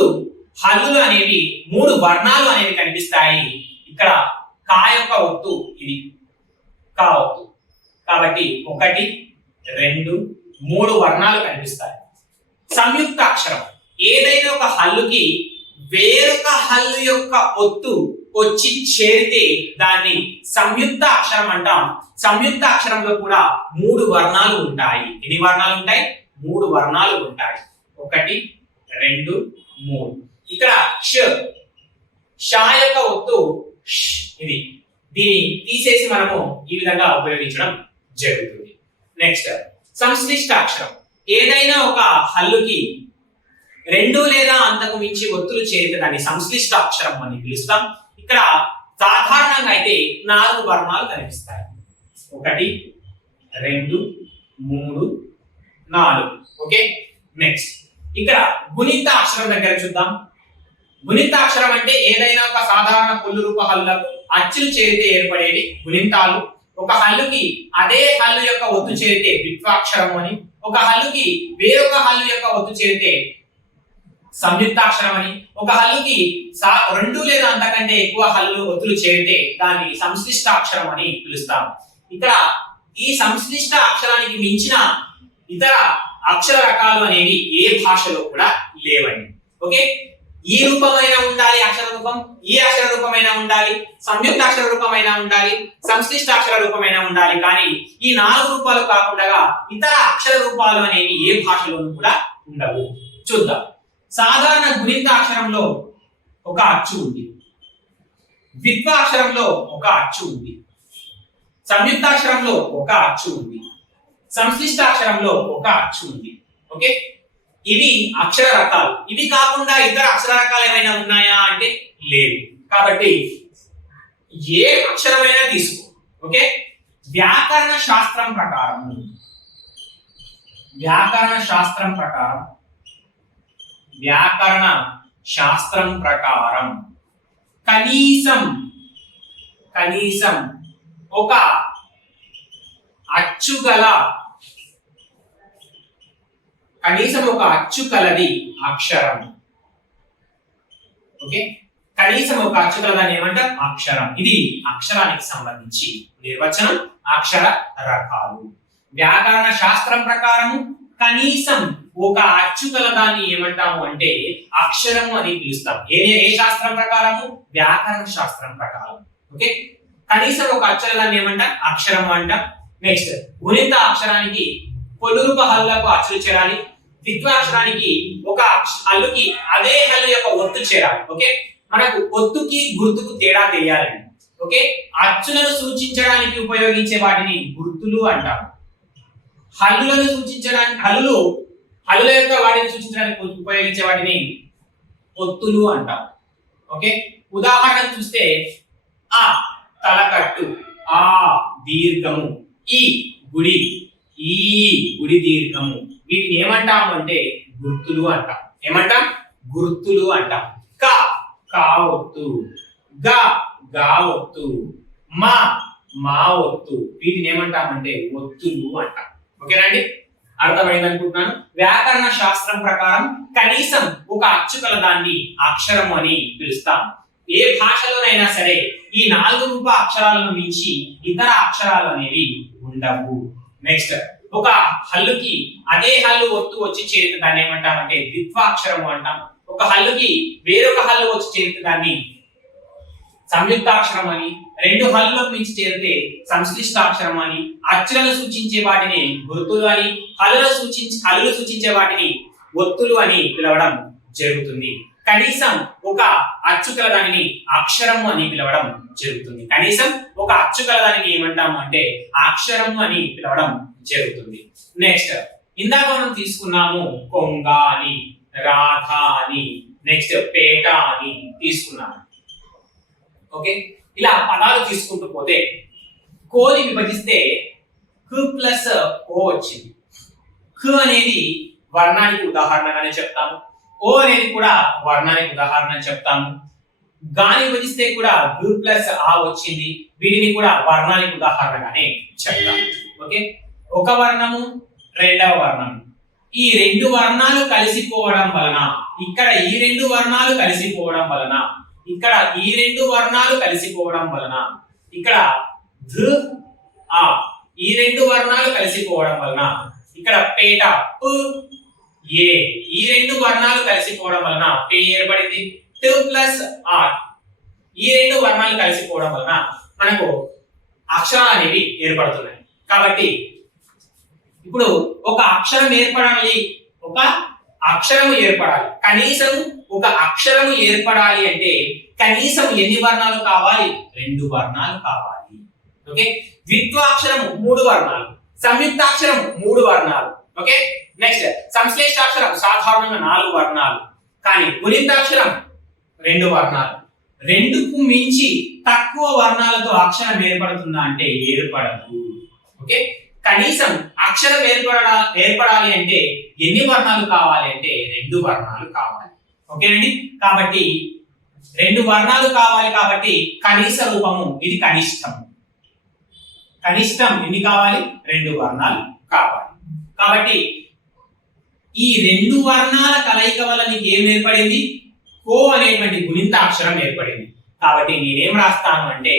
హల్లులు అనేవి, మూడు వర్ణాలు అనేవి కనిపిస్తాయి. ఇక్కడ కా యొక్క ఒత్తు ఇది కా ఒత్తు కాబట్టి ఒకటి రెండు మూడు వర్ణాలు కనిపిస్తాయి. సంయుక్త అక్షరం ఏదైనా ఒక హల్లుకి వేరొక హల్లు యొక్క ఒత్తు వచ్చి చేరితే దాన్ని సంయుక్త అక్షరం అంటాం. సంయుక్త అక్షరంలో కూడా మూడు వర్ణాలు ఉంటాయి. ఎన్ని వర్ణాలు ఉంటాయి? మూడు వర్ణాలు ఉంటాయి. ఒకటి రెండు మూడు. ఇక్కడ ష యొక్క ఒత్తు ఇది. దీన్ని తీసేసి మనము ఈ విధంగా ఉపయోగించడం జరుగుతుంది. నెక్స్ట్ సంశ్లిష్ట అక్షరం ఏదైనా ఒక హల్లుకి రెండు లేదా అంతకు మించి ఒత్తులు చేరితే దాన్ని సంశ్లిష్ట అక్షరం అని పిలుస్తాం. ఇక్కడ సాధారణంగా అయితే నాలుగు వర్ణాలు కనిపిస్తాయి. ఒకటి రెండు మూడు నాలుగు. ఓకే నెక్స్ట్ ఇక్కడ గుణిత అక్షరం దగ్గర చూద్దాం. గుణిత అక్షరం అంటే ఏదైనా ఒక సాధారణ పొల్లు రూప హల్లులకు అచ్చులు చేరితే ఏర్పడేవి గుణింతాలు. ఒక హల్లుకి అదే హల్లు యొక్క ఒత్తు చేరితే ద్విత్వాక్షరం అని, ఒక హల్లుకి వేరొక హల్లు యొక్క ఒత్తు చేరితే సంయుక్తాక్షరం అని, ఒక హల్లుకి రెండు లేదా అంతకంటే ఎక్కువ హల్లు ఒత్తులు చేరితే దాన్ని సంశ్లిష్టాక్షరం అని పిలుస్తాం. ఇక్కడ ఈ సంశ్లిష్ట అక్షరానికి మించిన ఇతర అక్షర రకాలు అనేవి ఏ భాషలో కూడా లేవండి. ఓకే ఈ రూపమైన ఉండాలి అక్షర రూపం, ఈ అక్షర రూపమైన ఉండాలి, సంయుక్త అక్షర రూపమైన ఉండాలి, సంశ్లిష్ట అక్షర రూపమైన ఉండాలి. కానీ ఈ నాలుగు రూపాలు కాకుండా ఇతర అక్షర రూపాలు అనేవి ఏ భాషలోనూ కూడా ఉండవు. చూద్దాం. సాధారణ గుణిత అక్షరంలో ఒక అచ్చు ఉంది, ద్విత్వాక్షరంలో ఒక అచ్చు ఉంది, సంయుక్తాక్షరంలో ఒక అచ్చు ఉంది, సంశ్లిష్టాక్షరంలో ఒక అచ్చు ఉంది. ఓకే ఇవి అక్షర రకాలు. ఇవి కాకుండా ఇతర అక్షర రకాలు ఏమైనా ఉన్నాయా అంటే లేవు. కాబట్టి ఏ అక్షరమైనా తీసుకో. ఓకే వ్యాకరణ శాస్త్రం ప్రకారం కనీసం ఒక అచ్చు కలది అక్షరం. ఓకే కనీసం ఒక అచ్చు కలదాన్ని ఏమంటాం? అక్షరం. ఇది అక్షరానికి సంబంధించి నిర్వచనం. అక్షర రకాలు వ్యాకరణ శాస్త్రం ప్రకారము కనీసం ఒక అచ్చు కలదాన్ని ఏమంటాము అంటే అక్షరము అని పిలుస్తాం. ఏ శాస్త్రం ప్రకారము? వ్యాకరణ శాస్త్రం ప్రకారం. ఓకే కనీసం ఒక అచ్చు కలదాన్ని ఏమంటాం? అక్షరము అంటాం. నెక్స్ట్ గుణిత అక్షరానికి పొల్లు రూప హల్లులకు అచ్చులు చేరాలి. ద్విత్వాక్షరానికి ఒక హల్లుకి అదే హల్లు యొక్క ఒత్తు చేరాలి. ఓకే మనకు ఒత్తుకి గుర్తుకు తేడా తెలియాలండి. ఓకే అచ్చులను సూచించడానికి ఉపయోగించే వాటిని గుర్తులు అంటాం. హల్లులను సూచించడానికి హల్లుల యొక్క వాటిని సూచించడానికి ఉపయోగించే వాటిని ఒత్తులు అంటాం. ఓకే ఉదాహరణ చూస్తే ఆ తలకట్టు, ఆ దీర్ఘము, ఈ గుడి, ఈ గుడి దీర్ఘము, వీటిని ఏమంటాము అంటే గుర్తులు అంటాం. ఏమంటాం? గుర్తులు అంటాం. క కా ఒత్తు, గ గా ఒత్తు, మా ఒత్తు, వీటిని ఏమంటామంటే ఒత్తులు అంటాం. ఓకేనండి అర్థమైంది అనుకుంటున్నాను. వ్యాకరణ శాస్త్రం ప్రకారం కనీసం ఒక అచ్చు కలదాన్ని అక్షరం అని పిలుస్తాం. ఏ భాషలోనైనా సరే ఈ నాలుగు రూప అక్షరాలను మించి ఇతర అక్షరాలు అనేవి ఉండవు. నెక్స్ట్ ఒక హల్లుకి అదే హల్లు ఒత్తు వచ్చి చేరితే దాన్ని ఏమంటామంటే ద్విత్వాక్షరము అంటాం. ఒక హల్లుకి వేరొక హల్లు వచ్చి చేరితే దాన్ని సంయుక్తాక్షరం అని, రెండు హల్లులకు మించి చేరితే సంశ్లిష్టాక్షరం అని, అచ్చులను సూచించే వాటిని గుర్తులు అని, హల్లులు సూచించే వాటిని ఒత్తులు అని పిలవడం జరుగుతుంది. కనీసం ఒక అచ్చు కల దానిని అక్షరము అని పిలవడం జరుగుతుంది. కనీసం ఒక అచ్చు కల దానిని ఏమంటాము అంటే అక్షరము అని పిలవడం జరుగుతుంది. నెక్స్ట్ ఇందాక మనం తీసుకున్నాము కొంగ అని, రాధ అని, నెక్స్ట్ పేట అని తీసుకున్నాము. ఓకే, ఇలా పదాలు తీసుకుంటూ పోతే కోని విభజిస్తే కు ప్లస్ ఓ వచ్చింది. కు అనేది వర్ణానికి ఉదాహరణగానే చెప్తాము, ఓ అనేది కూడా వర్ణానికి ఉదాహరణ చెప్తాము. గాని విభజిస్తే కూడా గు ప్లస్ ఆ వచ్చింది, వీటిని కూడా వర్ణానికి ఉదాహరణగానే చెప్తాము. ఓకే, ఒక వర్ణము రెండవ వర్ణము, ఈ రెండు వర్ణాలు కలిసిపోవడం వలన, ఇక్కడ ఈ రెండు వర్ణాలు కలిసిపోవడం వలన, ఇక్కడ ఈ రెండు వర్ణాలు కలిసిపోవడం వలన, ఇక్కడ ధ ఆ ఈ రెండు వర్ణాలు కలిసిపోవడం వలన, ఇక్కడ పేట పు ఏ ఈ రెండు వర్ణాలు కలిసిపోవడం వలన పే ఏర్పడింది. టు ప్లస్ ఆర్ ఈ రెండు వర్ణాలు కలిసిపోవడం వలన మనకు అక్షరాలు అనేవి ఏర్పడుతున్నాయి. కాబట్టి ఇప్పుడు ఒక అక్షరం ఏర్పడాలి, ఒక అక్షరము ఏర్పడాలి, కనీసం ఒక అక్షరము ఏర్పడాలి అంటే కనీసం ఎన్ని వర్ణాలు కావాలి? రెండు వర్ణాలు కావాలి. ఓకే, ద్విత్వాక్షరం మూడు వర్ణాలు, సంయుక్తాక్షరం మూడు వర్ణాలు. ఓకే, నెక్స్ట్ సంశ్లేషాక్షరం సాధారణంగా నాలుగు వర్ణాలు, కానీ గుణింతాక్షరం రెండు వర్ణాలు. రెండుకు మించి తక్కువ వర్ణాలతో అక్షరం ఏర్పడుతుందా అంటే ఏర్పడదు. ఓకే, కనీసం అక్షరం ఏర్పడాలి అంటే ఎన్ని వర్ణాలు కావాలి అంటే రెండు వర్ణాలు కావాలి. ఓకేనండి, కాబట్టి రెండు వర్ణాలు కావాలి, కాబట్టి కనీస రూపము ఇది కనిష్టం. కనిష్టం ఎన్ని కావాలి? రెండు వర్ణాలు కావాలి. కాబట్టి ఈ రెండు వర్ణాల కలయిక వల్ల నీకు ఏం ఏర్పడింది? కో అనేటువంటి గుణింత అక్షరం ఏర్పడింది. కాబట్టి నేనేం రాస్తాను అంటే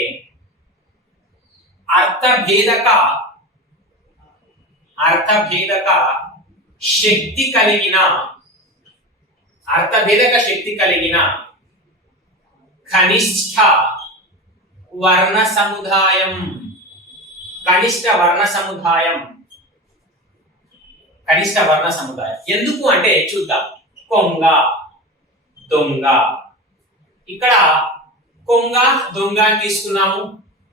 అర్థభేదక శక్తి కలిగిన కనిష్ట వర్ణ సముదాయం. ఎందుకు అంటే చూద్దాం. కొంగ, దొంగ, ఇక్కడ కొంగ దొంగ అని తీసుకున్నాము.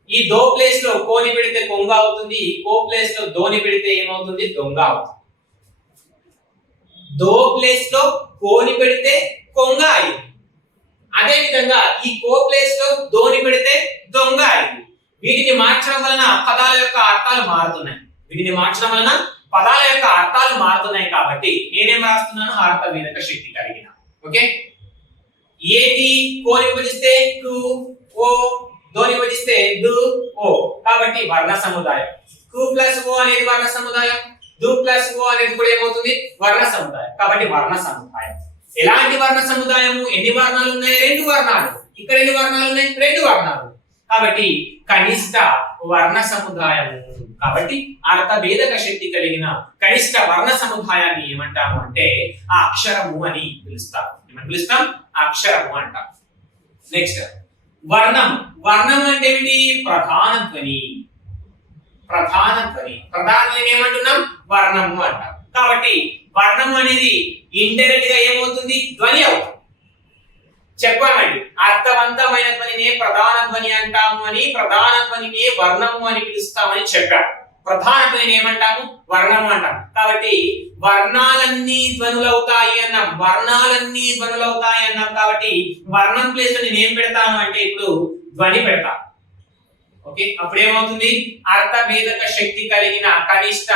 ఈ దో ప్లేస్ లో కోని పెడితే కొంగ అవుతుంది, కో ప్లేస్ లో దోని పెడితే ఏమవుతుంది? దొంగ అవుతుంది. దో ప్లేస్ లో కోని పెడితే కొంగ అయింది. అదే విధంగా ఈ కో ప్లేస్ లో దోని పెడితే దొంగ అయింది. వీటిని మార్చడం వలన పదాల యొక్క అర్థాలు మారుతున్నాయి. కాబట్టి నేనేం రాస్తున్నాను? అర్థభేదక శక్తి కలిగిన. ఓకే, ఏది కోని విభజిస్తే కు, ఓ దోని విభజిస్తే దు, ఓ. కాబట్టి వర్ణ సముదాయం. కు ప్లస్ ఓ అనేది వర్ణ సముదాయం, దు ప్లస్ ఓ అనేది కూడా ఏమవుతుంది? వర్ణ సముదాయం. కాబట్టి వర్ణ సముదాయం. ఎలాంటి వర్ణ సముదాయము? ఎన్ని వర్ణాలు ఉన్నాయి? రెండు వర్ణాలు. ఇక్కడ ఎన్ని వర్ణాలు ఉన్నాయి? రెండు వర్ణాలు. కాబట్టి కనిష్ట వర్ణ సముదాయము. కాబట్టి అర్థభేదక శక్తి కలిగిన కనిష్ట వర్ణ సముదాయాన్ని ఏమంటాము అంటే ఆ అక్షరము అని పిలుస్తాం. ఏమని పిలుస్తాం? అక్షరము అంటాం. నెక్స్ట్ వర్ణం. వర్ణం అంటే ఏమిటి? ప్రధాన ధ్వని. ప్రధానం ఏమంటున్నాం? వర్ణము అంటాం. కాబట్టి వర్ణం అనేది ఇండైరెక్ట్ గా ఏమవుతుంది? ధ్వని అవుతుంది. చెప్పామండి, అర్థవంతమైన ధ్వనినే ప్రధాన ధ్వని అంటాము అని, ప్రధాన ధ్వనినే వర్ణము అని పిలుస్తామని చెప్పాడు. ప్రధాన ధ్వనిని ఏమంటాము? వర్ణము అంటాం. కాబట్టి వర్ణాలన్నీ ధ్వనులవుతాయి అన్నాం. కాబట్టి వర్ణం ప్లేస్ లో నేను ఏం పెడతాను అంటే ఇప్పుడు ధ్వని పెడతాను. ఓకే, అప్పుడు ఏమవుతుంది? అర్థభేదక శక్తి కలిగిన కనిష్ట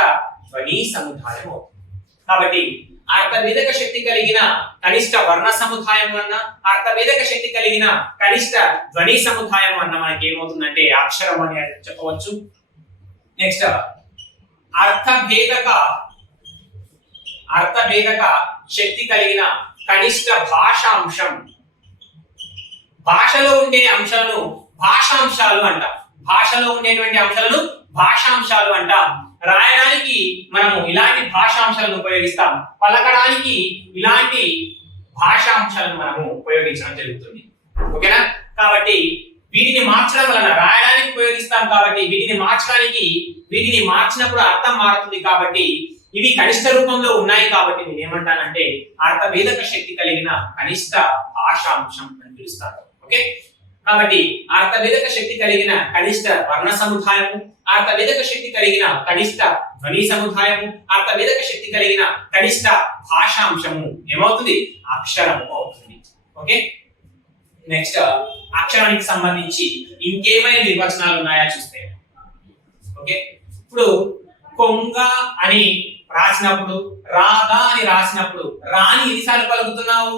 ధ్వని సముదాయం అవుతుంది. కాబట్టి అర్థభేదక శక్తి కలిగిన కనిష్ట వర్ణ సముదాయం అన్న, అర్థభేదక శక్తి కలిగిన కనిష్ట ధ్వని సముదాయం అన్న మనకి ఏమవుతుందంటే అక్షరం అని చెప్పవచ్చు. నెక్స్ట్ అర్థభేదక శక్తి కలిగిన కనిష్ట భాషాంశం. భాషలో ఉండే అంశాలను భాషాంశాలు అంటాం. భాషలో ఉండేటువంటి అంశాలను భాషాంశాలు అంటాం. రాయడానికి మనము ఇలాంటి భాషాంశాలను ఉపయోగిస్తాం, పలకడానికి ఇలాంటి భాషాంశాలను మనము ఉపయోగించడం జరుగుతుంది. ఓకేనా? కాబట్టి వీటిని మార్చడం వలన రాయడానికి ఉపయోగిస్తాం కాబట్టి వీటిని మార్చినప్పుడు అర్థం మారుతుంది కాబట్టి ఇవి కనిష్ట రూపంలో ఉన్నాయి కాబట్టి నేను ఏమంటానంటే అర్థభేదక శక్తి కలిగిన కనిష్ట భాషాంశం అని పిలుస్తాను. ఓకే, కాబట్టి అర్థభేదక శక్తి కలిగిన కనిష్ట వర్ణ సముదాయము, అర్థభేదక శక్తి కలిగిన కనిష్ట ధ్వని సముదాయము, అర్థభేదక శక్తి కలిగిన కనిష్ట భాషాంశము ఏమవుతుంది? అక్షరము అవుతుంది. ఓకే, నెక్స్ట్ అక్షరానికి సంబంధించి ఇంకేమైనా నిర్వచనాలు ఉన్నాయా చూస్తే. ఓకే, ఇప్పుడు కొంగ అని రాసినప్పుడు, రాధా అని రాసినప్పుడు రాని ఎన్నిసార్లు పలుకుతున్నావు?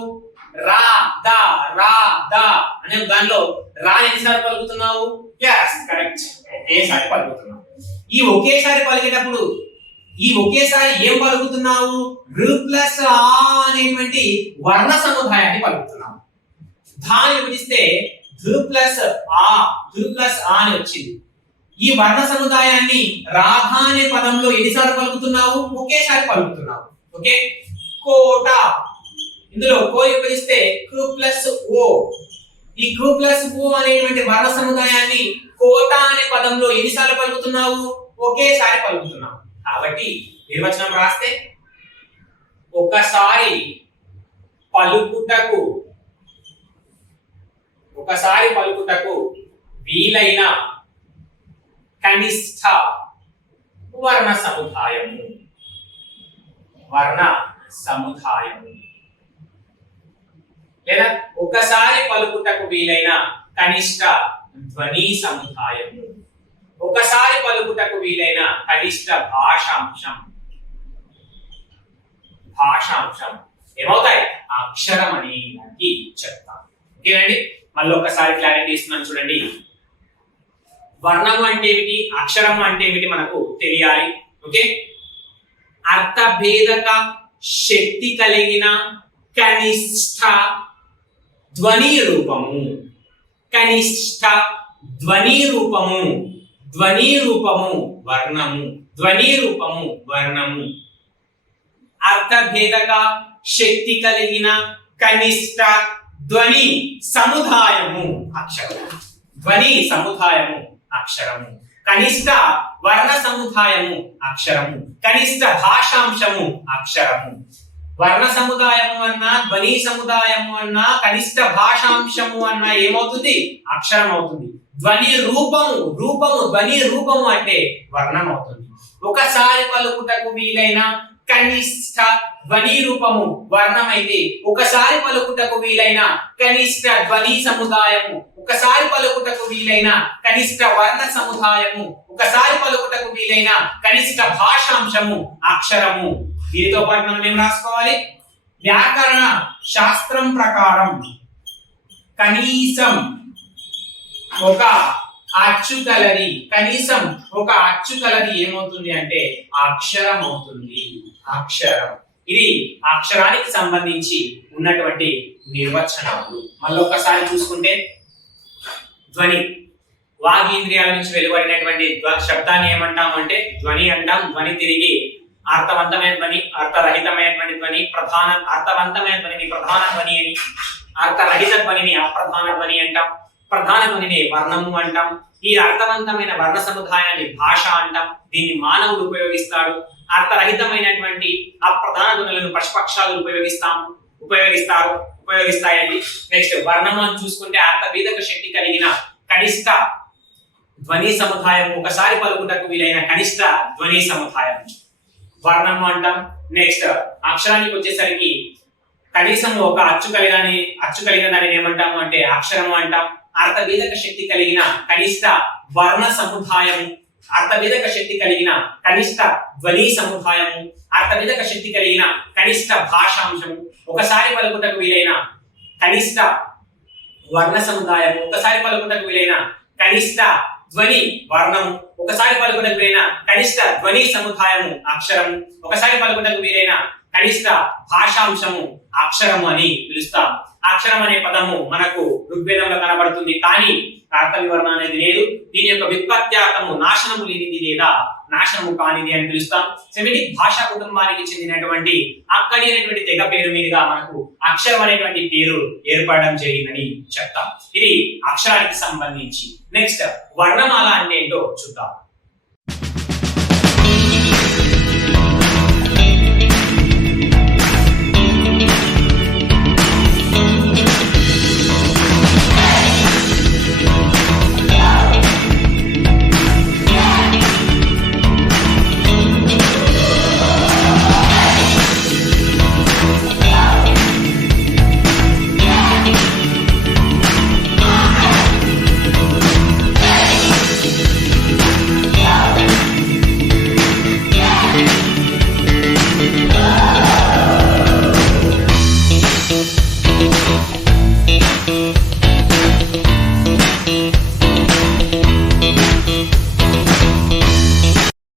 రా దా రా దా అనే దానిలో రా ఎన్నిసార్లు పలుకుతున్నావు? yes కరెక్ట్, ఒకేసారి పలుకుతున్నావు. ఈ ఒకేసారి పలికేటప్పుడు ఒకేసారి ఏం పలుకుతున్నావు? రు ప్లస్ ఆ అనేటువంటి వర్ణ సముదాయాన్ని పలుకుతున్నావు. దాన్ని విభజిస్తే ధు ప్లస్ ఆ అని వచ్చింది. ఈ వర్ణ సముదాయాన్ని రాధా అనే పదంలో ఎన్నిసార్లు పలుకుతున్నావు? ఒకేసారి పలుకుతున్నావు. ఓకే, కోట, ఇందులో కో విభజిస్తే కు ప్లస్ ఓ. ఈ కు ప్లస్ ఓ అనేటువంటి వర్ణ సముదాయాన్ని కోట అనే పదంలో ఎన్నిసార్లు పలుకుతున్నావు? ఒకేసారి పలుకుతున్నావు. కాబట్టి నిర్వచనం రాస్తే ఒకసారి పలుకుటకు వీలైన కనిష్ట వర్ణ సముదాయము లేదా ఒకసారి పలుకుటకు వీలైన కనిష్ట ధ్వని సముదాయము, ఒకసారి పలుకుటకు వీలైన కనిష్ట భాషాంశం ఏమవుతాయి? అక్షరం అని చెప్తాం. ఓకేనండి, మళ్ళీ ఒకసారి క్లారిటీ ఇస్తున్నాను చూడండి. వర్ణము అంటే ఏమిటి, అక్షరం అంటే ఏమిటి మనకు తెలియాలి. ఓకే, అర్థభేదక శక్తి కలిగిన కనిష్ట ధ్వని రూపము, కనిష్ట ధ్వని రూపము వర్ణము, అర్థభేదక శక్తి కలిగిన కనిష్ట ధ్వని సముదాయము అక్షరము, ధ్వని సముదాయము అక్షరము, కనిష్ట వర్ణ సముదాయము అక్షరము, కనిష్ట భాషాంశము అక్షరము. వర్ణ సముదాయము అన్నా, ధ్వని సముదాయము అన్నా, కనిష్ట భాషాంశము అన్నా ఏమవుతుంది? అక్షరం అవుతుంది. ధ్వని రూపము అంటే వర్ణం అవుతుంది. ఒకసారి పలుకుటకు వీలైన కనిష్ట ధ్వని రూపము వర్ణం అయితే, ఒకసారి పలుకుటకు వీలైన కనిష్ట ధ్వని సముదాయము, ఒకసారి పలుకుటకు వీలైన కనిష్ట వర్ణ సముదాయము, ఒకసారి పలుకుటకు వీలైన కనిష్ట భాషాంశము అక్షరము. దీనితో పాటు మనం ఏం రాసుకోవాలి? వ్యాకరణ శాస్త్రం ప్రకారం కనీసం ఒక అచ్చు కలది ఏమవుతుంది అంటే అక్షరం అవుతుంది. అక్షరం. ఇది అక్షరానికి సంబంధించి ఉన్నటువంటి నిర్వచనాలు. మళ్ళీ ఒకసారి చూసుకుంటే ధ్వని, వాగీంద్రియాల నుంచి వెలువడినటువంటి శబ్దాన్ని ఏమంటాం అంటే ధ్వని అంటాం. ధ్వని తిరిగి అర్థవంతమైన ధ్వని, అర్థరహితమైనటువంటి ధ్వని, అర్థవంతమైన ధ్వనిని ప్రధాన ధ్వని అని, అర్థరహిత ధ్వనిని అప్రధాన ధ్వని అంటాం. ప్రధాన ధ్వనిని వర్ణము అంటాం. ఈ అర్థవంతమైన వర్ణ సముదాయాన్ని భాష అంటాం. దీన్ని మానవుడు అర్థరహితమైనటువంటి అప్రధాన ధ్వనులను పశుపక్షాలు ఉపయోగిస్తాయండి. నెక్స్ట్ వర్ణము అని చూసుకుంటే అర్థభేదక శక్తి కలిగిన కనిష్ట ధ్వని సముదాయం, ఒకసారి పలుకుటకు వీలైన కనిష్ట ధ్వని సముదాయం వర్ణము అంటాం. నెక్స్ట్ అక్షరానికి వచ్చేసరికి కనీసం ఒక అచ్చు కలిగిన దానిని ఏమంటాము అంటే అక్షరము అంటాం. అర్థభేదక శక్తి కలిగిన కనిష్ట వర్ణ సముదాయము, అర్థభేదక శక్తి కలిగిన కనిష్ట ధ్వని సముదాయము, అర్థభేదక శక్తి కలిగిన కనిష్ట భాషాంశము, ఒకసారి పలుకుటకు వీలైన కనిష్ట వర్ణ సముదాయము, ఒకసారి పలుకుటకు వీలైన కనిష్ట ధ్వని వర్ణము, ఒకసారి పలుకుటకు వీలైన కనిష్ట ధ్వని సముదాయము అక్షరము, ఒకసారి పలుకుటకు వీలైన కనిష్ట భాషాంశము అక్షరము అని పిలుస్తాం. అక్షరం అనే పదము మనకు ఋగ్వేదంలో కనబడుతుంది, కానీ అర్థ వివరణ అనేది లేదు. దీని యొక్క వ్యుత్పత్త్యార్థము నాశనము లేనిది లేదా నాశనము కానిది అని పిలుస్తాం. సెమిటిక్ భాషా కుటుంబానికి చెందినటువంటి అక్కడి అనేటువంటి తెగ పేరు మీదుగా మనకు అక్షరం అనేటువంటి పేరు ఏర్పడడం జరిగిందని చెప్తాం. ఇది అక్షరానికి సంబంధించి. నెక్స్ట్ వర్ణమాల అంటే ఏంటో చూద్దాం.